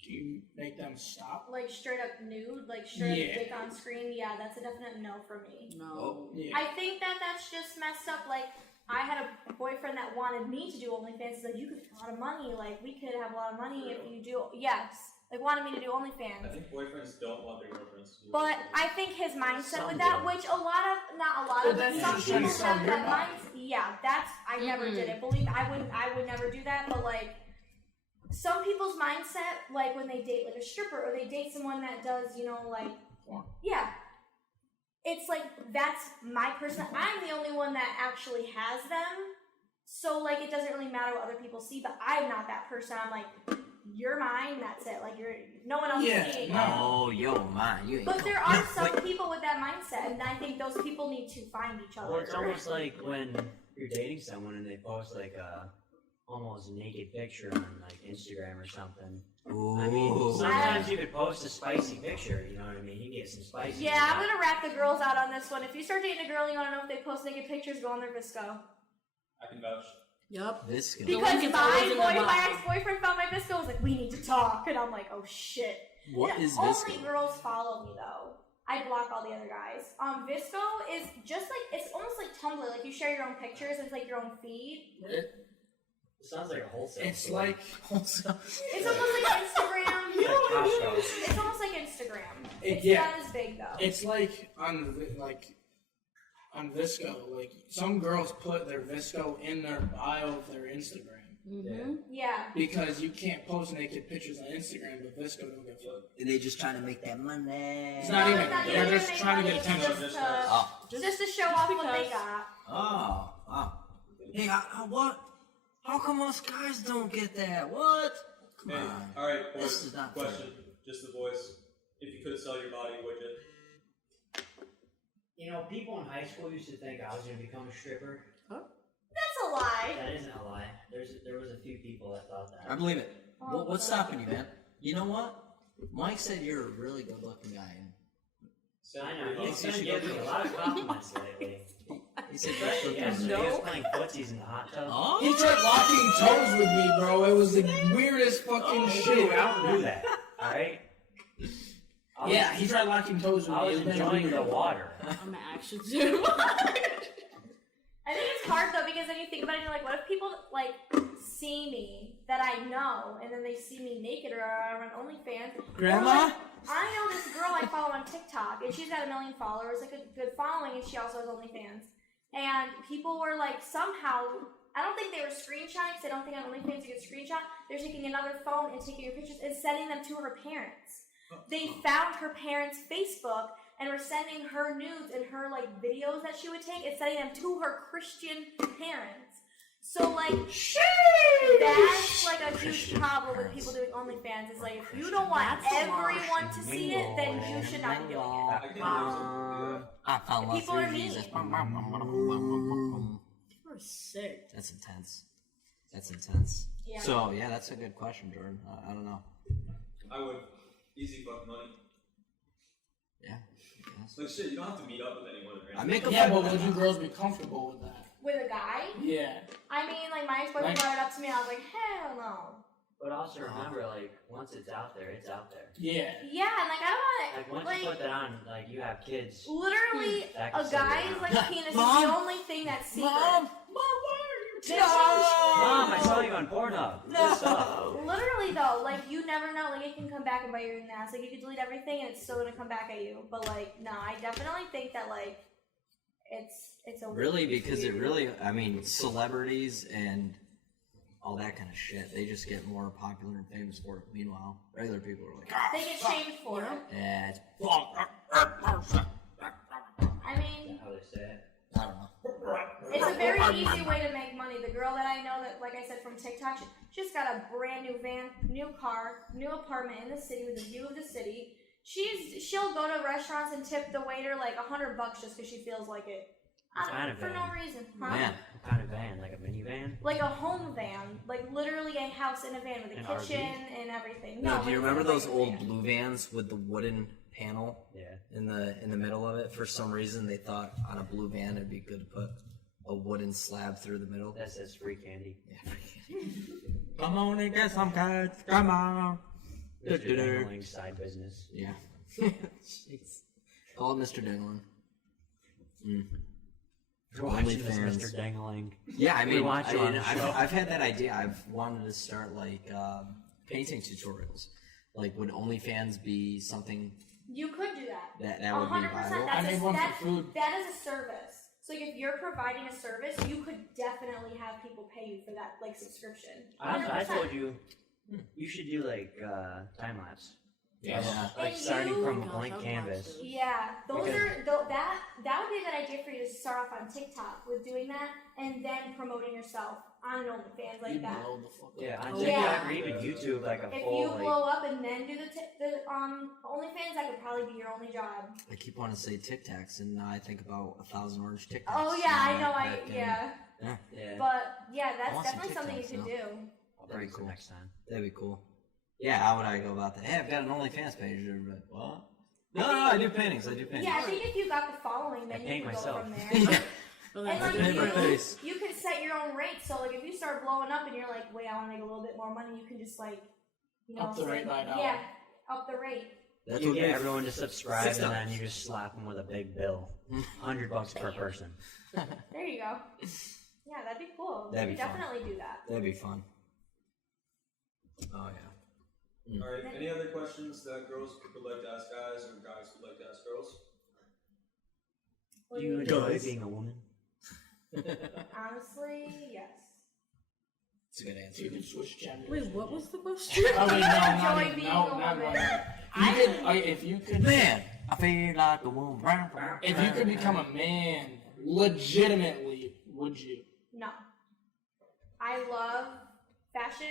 Do you make them stop? Like straight up nude, like straight Yeah. up dick on screen. Yeah, that's a definite no for me. No. Yeah. I think that's just messed up. Like, I had a boyfriend that wanted me to do OnlyFans. He's like, you could make a lot of money. Like, we could have a lot of money if you do. Yes. Like, wanted me to do I OnlyFans. think boyfriends don't want their girlfriends to do But it. I think his mindset Some with that, do. which not a lot Well, of, then some you're just trying to people sell have your that body. mindset. Yeah, that's, I never did it. Believe me, I would never do that. But like, some people's mindset, like when they date like a stripper or they date someone that does, you know, like, Porn. yeah. It's like, that's my person. I'm the only one that actually has them. So, like, it doesn't really matter what other people see, but I'm not that person. I'm like, you're mine, that's it. Like, no one else Yeah, is seeing no. it. Oh, yo, man, you ain't But go- there are No, some wait. people with that mindset, and I think those people need to find each other. Well, it's almost like when you're dating someone and they post like a almost naked picture on like Instagram or something. I mean, Ooh. sometimes you could post a spicy picture. You know what I mean? You get some spicy. Yeah, I'm gonna wrap the girls out on this one. If you start dating a girl and you wanna know if they post naked pictures, go on their Visco. I can vouch. Yup. This guy. Because link is always in the my bio. ex-boyfriend found my Visco and was like, we need to talk. And I'm like, oh shit. What Yeah, is only this? girls follow me though. I block all the other guys. Visco is just like, it's almost like Tumblr. Like you share your own pictures, it's like your own feed. It sounds like a wholesale. It's store. like It's almost like Instagram. Like Costco. It's almost like Instagram. It's yeah. not as big though. it's like on Visco. Like some girls put their Visco in their bio of their Instagram Yeah. because you can't post naked pictures on Instagram, but Visco don't give a fuck. They just trying to make that money. It's not No, even. it's not They're even just make trying to money, get it's attention. Just to, Oh. just to show off what they because- got. Oh. Hey, what? How come us guys don't get that? What? Come Hey, on. alright, This boys, is not question. Just the voice. If you could sell your body, would you? You know, people in high school used to think I was going to become a stripper. That's a lie. That isn't a lie. There was a few people that thought that. I believe it. What's stopping you, man? You know what? Mike said you're a really good-looking guy. I know. He's been giving me a lot of compliments lately. He said Especially you're yesterday, he was playing footsies in the hot tub. Oh. He tried locking toes with me, bro. It was the weirdest fucking shit. Dude, I don't do that. Alright? Yeah, he tried locking toes with I me. was It been enjoying weird. the water. I'm actually too. I think it's hard though because then you think about it, you're like, what if people like see me that I know, and then they see me naked or on OnlyFans? Grandma? Or, like, I know this girl I follow on TikTok, and she's got 1 million followers, like a good following, and she also has OnlyFans. And people were like, somehow, I don't think they were screenshotting, because I don't think on OnlyFans you can screenshot. They're taking another phone and taking your pictures and sending them to her parents. They found her parents' Facebook and were sending her nudes and her like videos that she would take and sending them to her Christian parents. So like, that's like a huge problem with people doing OnlyFans. Is like, if you don't want everyone to see it, then you should not be doing it. I can do I found love People are through mean. Jesus. You're sick. That's intense. That's intense. Yeah. So yeah, that's a good question, Jordan. I don't know. I would easy fuck money. Yeah. I guess. Like shit, you don't have to meet up with anyone. I make a Yeah, but would you girls be comfortable with that? With a guy? Yeah. I mean, like my ex-boyfriend brought it up to me. I was like, hell no. But also remember, like, once it's out there, it's out there. Yeah. Yeah, and like I don't Like, want once to you put that on, like, you have kids. literally That a can settle guy's down. like penis is Mom? the only thing that's secret. Mom, why are you Mom, I saw you on Pornhub. Good stuff. Literally though, like you never know. Like it can come back and bite you in the ass. Like you can delete everything and it's still gonna come back at you. But like, no, I definitely think that like it's a Really, because it really, I mean, celebrities and all that kind of shit, they just get more popular and famous for it. Meanwhile, regular people are like, they get shamed for it. yeah, it's I mean, How they say it. I don't know. it's a very easy way to make money. The girl that I know that, like I said, from TikTok, she just got a brand new van, new car, new apartment in the city with a view of the city. She'll go to restaurants and tip the waiter like $100 just because she feels like it. What kind of For van? no reason. Huh? Man, What kind of van? Like a minivan? Like a home van, like literally a house in a van with a An kitchen RV? and everything. no, do you it's remember a those regular old van. blue vans with the wooden panel Yeah. in the middle of it? For some reason, they thought on a blue van it'd be good to put a wooden slab through the middle. That says free candy. Yeah. Come on and get some cats. Come on. Mr. Dingling's side business. Yeah. Jeez. Call it Mr. Dingling. Mm. Watching this OnlyFans. Mr. Dangling. Yeah, I mean, watch you on the show. I've had that idea. I've wanted to start like painting tutorials. Like, would OnlyFans be something You could do that. that would be 100%. viable? I made one That for food. is a service. So if you're providing a service, you could definitely have people pay you for that, like subscription. I 100%. told you, you should do like time lapse. Yeah. Like And starting you- from a Gosh, blank I would canvas. watch those. Yeah, those Because- are that would be a good idea for you to start off on TikTok with doing that, and then promoting yourself on OnlyFans like You that. blow the fuck up. Yeah, on Oh, TikTok yeah. or even YouTube, like a If full you like. blow up and then do the OnlyFans, that could probably be your only job. I keep wanting to say Tic Tacs, and now I think about 1,000 Orange Tic Tacs. Oh yeah, I know. Back in- Yeah, Yeah. but yeah, I that's want some definitely something you TikToks could do. I'll Very bring some cool. next time. That'd be cool. Yeah, how would I go about that? Hey, I've got an OnlyFans page. Everybody, what? No, I do paintings. I do paintings. Yeah, I think if you got the following, then I you paint can myself. go from there. Well, And that's like Paint my face. you can set your own rate. So like if you start blowing up and you're like, wait, I want to make a little bit more money, you can just like, Up the rate by $1. Yeah, up the rate. That's You what get we- everyone to subscribe, $6. and then you just slap them with a big bill, $100 per person. There you go. Yeah, that'd be cool. That'd We be fun. definitely do that. That'd be fun. Oh yeah. Alright, any other questions that girls would like to ask guys or guys would like to ask girls? What Do do you you enjoy Guys. being a woman? Honestly, yes. It's a good So answer. you can switch genders. Wait, what was the question? Oh, wait, no, not Enjoy even. being No, a not woman. woman. If you could, Man, I feel like a woman. if you could become a man, legitimately, would you? No. I love fashion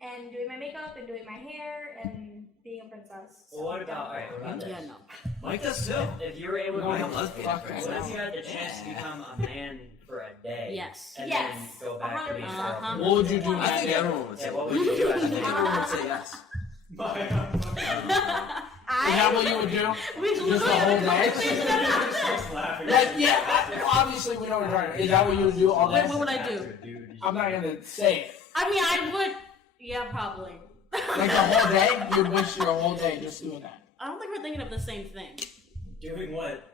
and doing my makeup and doing my hair and being a princess. Well, what about, alright, what about this? Yeah, no. Mike does too. If you were able to Why become a lesbian? Fuck what if you had the chance to become a man for a day? Yes. And Yes, then go back to being a 100%. girl? Uh-huh. What would you do in I that think day? everyone would Yeah, say. what would you do I as a think man? everyone would say yes. Is that what you would do? We Just the whole day? Like, yeah, obviously we know what you're talking about. Is that what you would do all day? Wait, what would I do? I'm not gonna say it. I mean, I would. Yeah, probably. Like the whole day? You'd waste your whole day just doing that. I don't think we're thinking of the same thing. Doing what?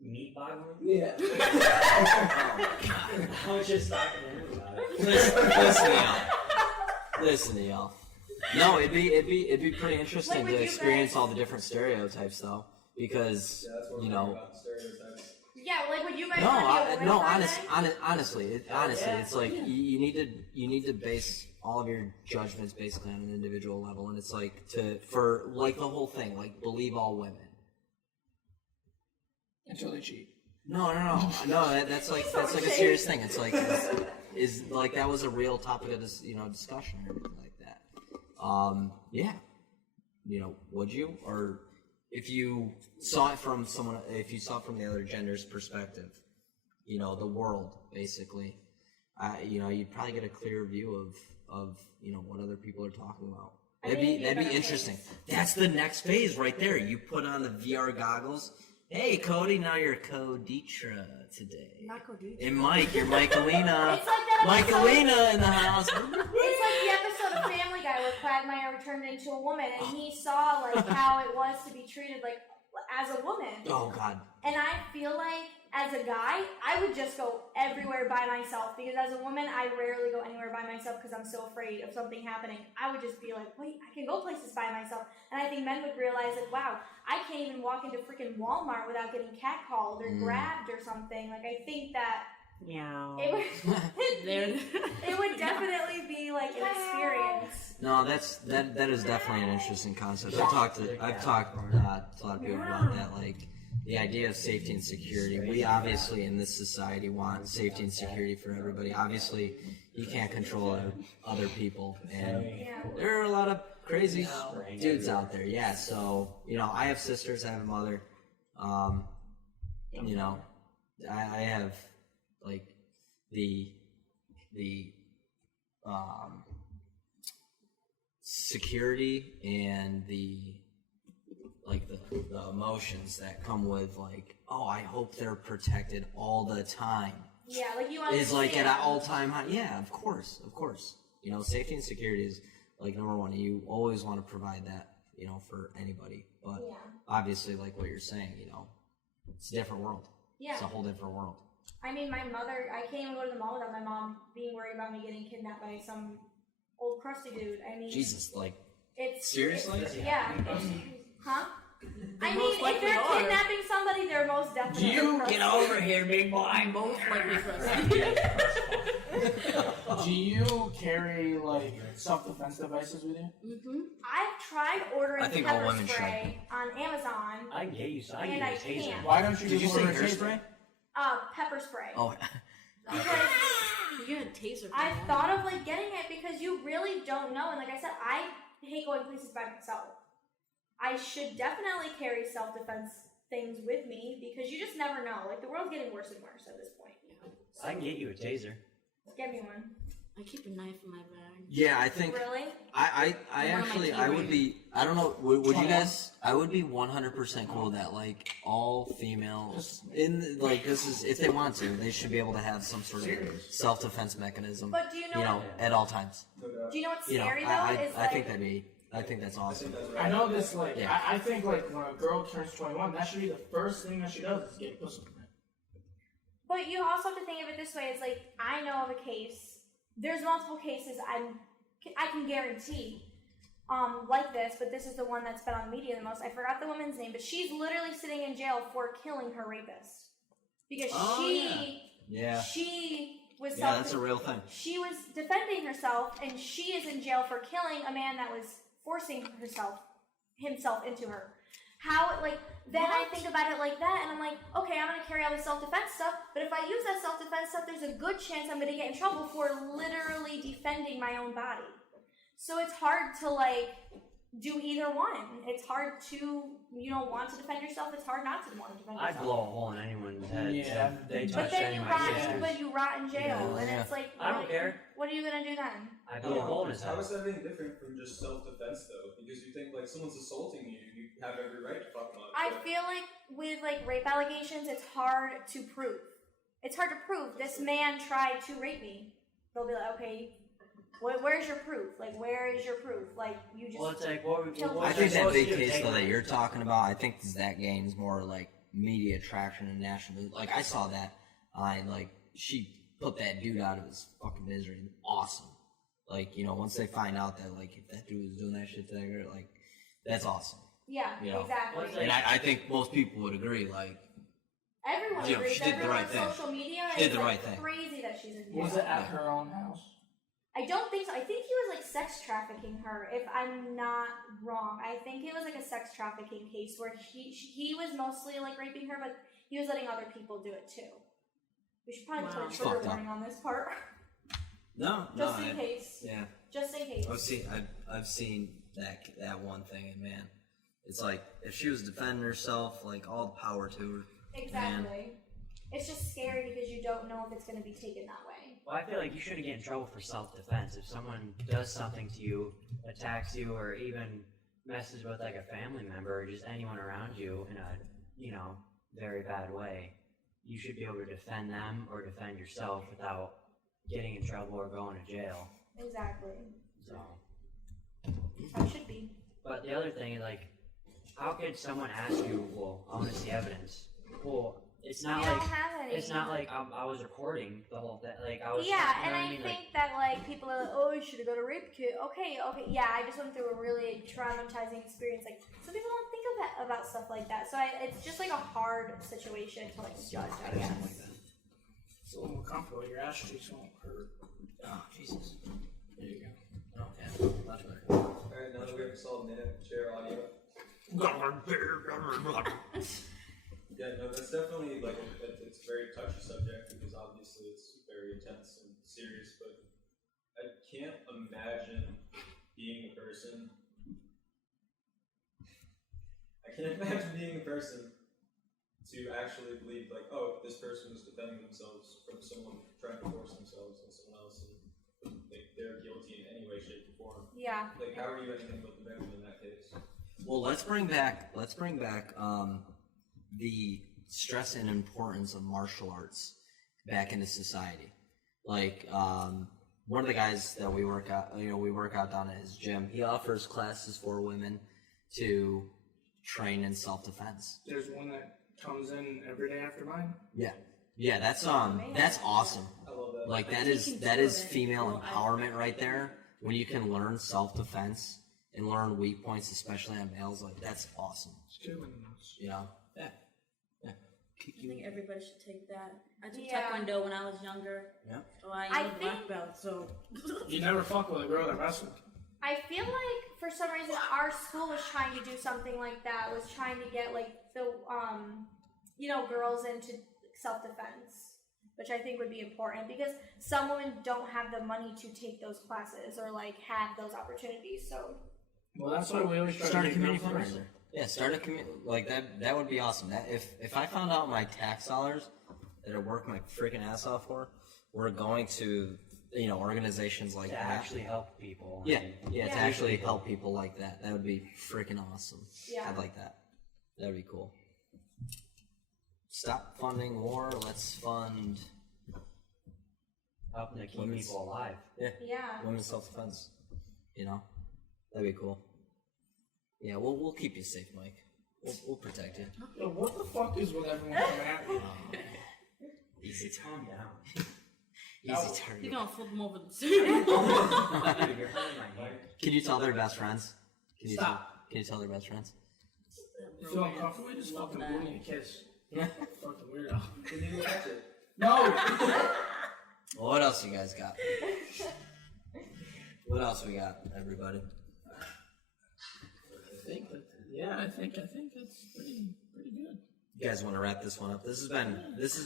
Meat boggling? Yeah. I was just talking to him about it. Listen to y'all. No, it'd be pretty interesting Like, to would you experience guys- all the different stereotypes, though, because Yeah, that's what you we're know. talking about, the stereotypes. Yeah, like would you guys No, want to be a woman Friday? honestly, it's like you need to base all of your judgments basically on an individual level, and it's like for the whole thing, like believe all women. Until they cheat. No. That's like a serious thing. It's like is like that was a real topic of this discussion or everything like that. Yeah, would you, or if you saw it from the other gender's perspective, the world basically, you'd probably get a clearer view of what other people are talking about. That'd be interesting. That's the next phase right there. You put on the VR goggles. Hey, Cody, now you're Coditra today. Not Coditra. And Mike, you're Michaelina. It's like that episode. Michaelina in the house. It's like the episode of Family Guy where Quagmire turned into a woman, and he saw like how it was to be treated like as a woman. Oh God. And I feel like as a guy, I would just go everywhere by myself because as a woman, I rarely go anywhere by myself because I'm so afraid of something happening. I would just be like, wait, I can go places by myself. And I think men would realize that, wow, I can't even walk into freaking Walmart without getting catcalled or grabbed or something. Like, I think that Yeah. it would definitely be like an experience. No, that is definitely an interesting concept. I've talked to a lot of people about that, like the idea of safety and security. We obviously in this society want safety and security for everybody. Obviously, you can't control other people, and there are a lot of crazy dudes out there. Yeah, so I have sisters, I have a mother. I have like the security and the emotions that come with like, oh, I hope they're protected all the time. Yeah, like you want Is like at an all-time high. Yeah, of course. Safety and security is like number one. You always want to provide that, for anybody. But obviously, like what you're saying, it's a different world. Yeah. It's a whole different world. I mean, my mother, I can't even go to the mall without my mom being worried about me getting kidnapped by some old crusty dude. I mean, Jesus, like, it's seriously? Yeah. Huh? I mean, most if likely they're are. kidnapping somebody, they're most definitely. Get over here, big boy. Most likely for us. Do you carry like self-defense devices with you? Mm-hmm. I've tried ordering I think all pepper women spray on Amazon. I can get you, so I And can I get a taser. can't. Why don't you Did you just say order a taser? hairspray? Pepper spray. Oh, Because You're gonna taser. I thought of like getting it because you really don't know, and like I said, I hate going places by myself. I should definitely carry self-defense things with me because you just never know. Like the world's getting worse and worse at this point. I can get you a taser. Get me one. I keep a knife in my bag. yeah, I think Really? I One of my actually I would key be I don't know would you guys I would be 100% cool with that, like all females in like this is if they want to they should be able to have some sort of self-defense mechanism, But do you know what? at all times. No doubt. Do you know what's You know, scary though? I Is think like I think that's awesome. That's I right. know this, like, Yeah. I think, like, when a girl turns 21, that should be the first thing that she does is get pussy. But you also have to think of it this way: it's like I know of a case. There's multiple cases I can guarantee, like this. But this is the one that's been on the media the most. I forgot the woman's name, but she's literally sitting in jail for killing her rapist because Yeah. she was Yeah, that's a real thing. she was defending herself, and she is in jail for killing a man that was forcing himself into her. How, like, then I think about it like that, and I'm like, okay, I'm going to carry all the self-defense stuff, but if I use that self-defense stuff, there's a good chance I'm going to get in trouble for literally defending my own body. So it's hard to, like, do either one. It's hard to, want to defend yourself. It's hard not to want to defend I'd yourself. blow a hole in anyone's head Yeah. if they But touched then any you of my rot, sisters. but you rot in jail, Yeah. and it's like, I don't care. What are you going to do then? I blew a hole in his head. How is that any different from just self-defense, though? Because you think, like, someone's assaulting you, you have every right to fuck them up. I feel like with like rape allegations, it's hard to prove. It's hard to prove. This man tried to rape me. They'll be like, okay, Where's your proof? Like, where is your proof? Like, you just. Well, it's like, what I think that big case though that you're talking about, I think that gains more like media attraction and national. Like I saw that like she put that dude out of his fucking misery. Awesome. Like, you know, once they find out that like if that dude was doing that shit to that girl, like that's awesome. Yeah, You know? exactly. And I think most people would agree. Like, Everyone you know, agrees. she did the Everyone right on thing. social media She did is the like right thing. crazy that she's in jail. Was it at her own house? I don't think so. I think he was like sex trafficking her, if I'm not wrong. I think it was like a sex trafficking case where he was mostly like raping her, but he was letting other people do it too. We should probably put a trigger Fucked up. warning on this part. no, Just in case. Yeah. Just in case. I've seen that one thing, and man, it's like if she was defending herself, like all the power to her. Exactly. Man. It's just scary because you don't know if it's going to be taken that way. Well, I feel like you shouldn't get in trouble for self-defense. If someone does something to you, attacks you, or even messes with like a family member or just anyone around you in a, you know, very bad way, you should be able to defend them or defend yourself without getting in trouble or going to jail. Exactly. So. How it should be. But the other thing is like, how could someone ask you, well, I want to see evidence? Well, it's not We like don't have any. it's not like I was recording the whole thing. Like I was. Yeah, you know and what I mean? think that like people are like, oh, you should have got a rape kit. Okay, yeah, I just went through a really traumatizing experience. Like some people don't think of that about stuff like that, so it's just like a hard situation to like judge, I guess. It's a little more comfortable. Your ass cheeks won't hurt. Oh Jesus. There you go. Oh yeah, much better. Alright, now that we have a solid minute, share audio. Yeah, no, that's definitely like it's a very touchy subject because obviously it's very intense and serious. But I can't imagine being a person. I can't imagine being a person to actually believe like, oh, this person was defending themselves from someone trying to force themselves on someone else, and like, they're guilty in any way, shape, or form. Yeah. Like, how are you anything but the victim in that case? Well, let's bring back the stress and importance of martial arts back into society. Like one of the guys that we work out down at his gym. He offers classes for women to train in self-defense. There's one that comes in every day after mine. Yeah, that's awesome. I love that. Like that is female empowerment right there. When you can learn self-defense and learn weak points, especially on males, like that's awesome. It's good when it's. You know? Yeah. I think everybody should take that. I took Yeah. Taekwondo when I was younger. Yeah. So I I am a think- black belt, so. You never fuck with a girl that wrestled. I feel like for some reason our school was trying to do something like that. Was trying to get like the girls into self-defense, which I think would be important because some women don't have the money to take those classes or like have those opportunities. So Well, that's why we always try Start to a get community girls first. fundraiser. Yeah, start a community like that. That would be awesome. That if I found out my tax dollars that I work my freaking ass off for were going to organizations like to that. actually help people. Yeah, and- to Yeah. actually help people like that. That would be freaking awesome. Yeah. I'd like that. That'd be cool. Stop funding war. Let's fund helping to keep Women's- people alive. yeah. women's self-defense. That'd be cool. Yeah, we'll keep you safe, Mike. We'll protect you. Yo, what the fuck is with everyone coming at me? Easy Calm down. Easy You're target. gonna flip them over the table. Dude, you're hurting my neck. Can you tell they're best friends? Can you Stop. tell they're best friends? You feel uncomfortable? Just fucking that. give me a kiss. Fucking weirdo. Didn't even catch it. No! Well, what else you guys got? What else we got, everybody? I think that's pretty good. You guys want to wrap this one up? This has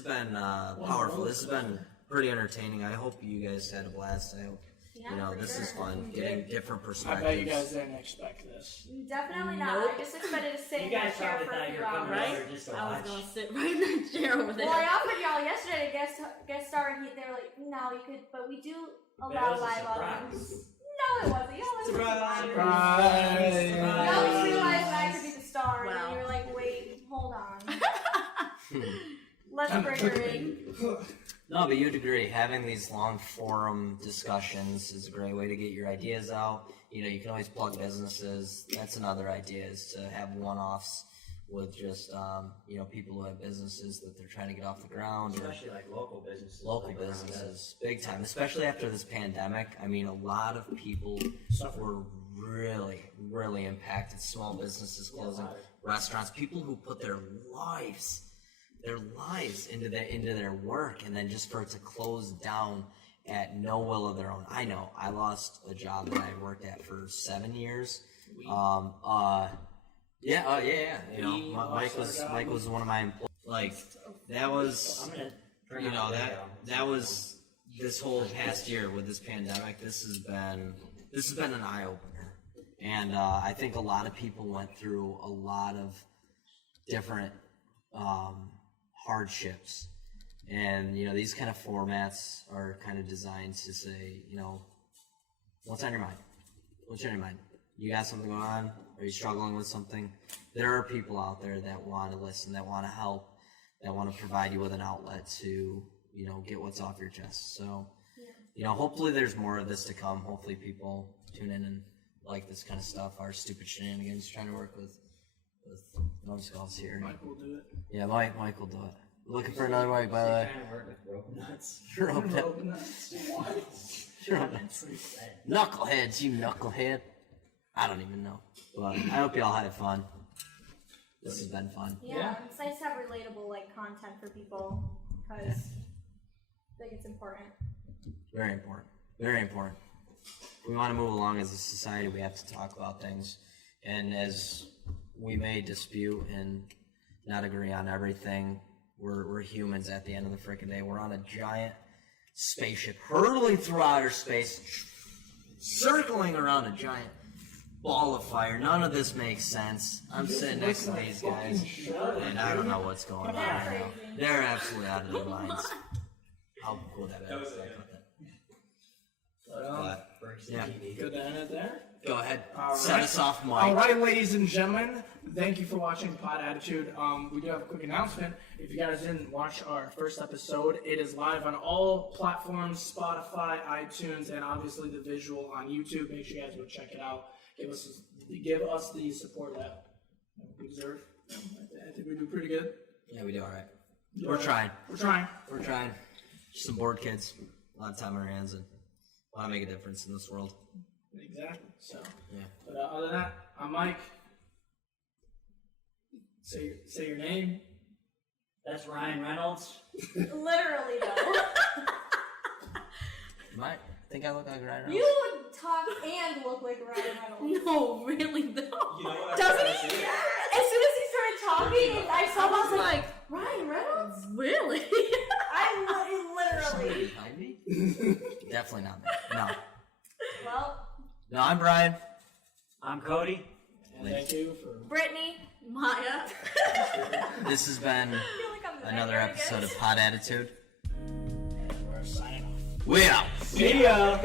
been powerful. This has been pretty entertaining. I hope you guys had a blast. I hope Yeah, for this sure. is fun. Getting different I perspectives. bet you guys didn't expect this. Definitely not. Nope. I just expected to sit You in my guys chair probably for a thought you few were coming hours. over here just to I was watch. gonna sit right in that chair over there. Well, I offered y'all yesterday to guest star, and they were like, "No, you could," but we do But it allow was a live surprise. audience. No, it wasn't. Y'all was Surprise! Surprise! Y'all just realized that I could be the star, and Wow. then you were like, "Wait, hold on." Let's bring her in. No, but you'd agree. Having these long forum discussions is a great way to get your ideas out. You know, you can always plug businesses. That's another idea, is to have one-offs with just, you know, people who have businesses that they're trying to get off the ground. Especially like local businesses. Local businesses, big time. Especially after this pandemic. I mean, a lot of people were really, really impacted. Small businesses closing, restaurants, people who put their lives into their work, and then just for it to close down at no will of their own. I know I lost a job that I worked at for 7 years. You know, Mike was one of my employees. Like, that was, you know, that was this whole past year with this pandemic. This has been an eye opener, and I think a lot of people went through a lot of different hardships, and you know, these kind of formats are kind of designed to say, you know, what's on your mind? What's on your mind? You got something going on? Are you struggling with something? There are people out there that want to listen, that want to help, that want to provide you with an outlet to, you know, get what's off your chest. So, you know, hopefully there's more of this to come. Hopefully people tune in and like this kind of stuff. Our stupid shenanigans, trying to work with numbskulls here. Mike will do it. Yeah, Mike will do it. Looking for another Mike, by the way. Trying to work with broken nuts. Knuckleheads, you knucklehead. I don't even know. But I hope y'all had fun. This has been fun. Yeah, it's nice to have relatable like content for people, because I think it's important. Very important. Very important. If we want to move along as a society, we have to talk about things. And as we may dispute and not agree on everything, we're humans at the end of the freaking day. We're on a giant spaceship hurtling through outer space, circling around a giant ball of fire. None of this makes sense. I'm sitting next to these guys, and I don't know what's going on right now. They're absolutely out of their minds. How cool that is. Yeah. Good to end it there. Go ahead. All Set right. us off, Mike. All right, ladies and gentlemen, thank you for watching Pod Attitude. We do have a quick announcement. If you guys didn't watch our first episode, it is live on all platforms: Spotify, iTunes, and obviously the visual on YouTube. Make sure you guys go check it out. Give us the support that we deserve. I think we do pretty good. Yeah, we do all right. We're trying. We're trying. We're trying. Just some bored kids. A lot of time on our hands, and want to make a difference in this world. Exactly. So, Yeah. but other than that, I'm Mike. Say your name. That's Ryan Reynolds. Literally though. Mike, think I look like Ryan Reynolds? You talk and look like Ryan Reynolds. No, really, no. You know what? Doesn't he? As soon as he started talking, I saw him, I was like, Ryan Reynolds? Really? Literally. Behind me? Definitely not me. No. Well, No, I'm Brian. I'm Cody. And thank you for. Brittany. Maya. This has been I feel like I'm the another nightmare episode again. of Pod Attitude. And we're signing off. We out. See ya.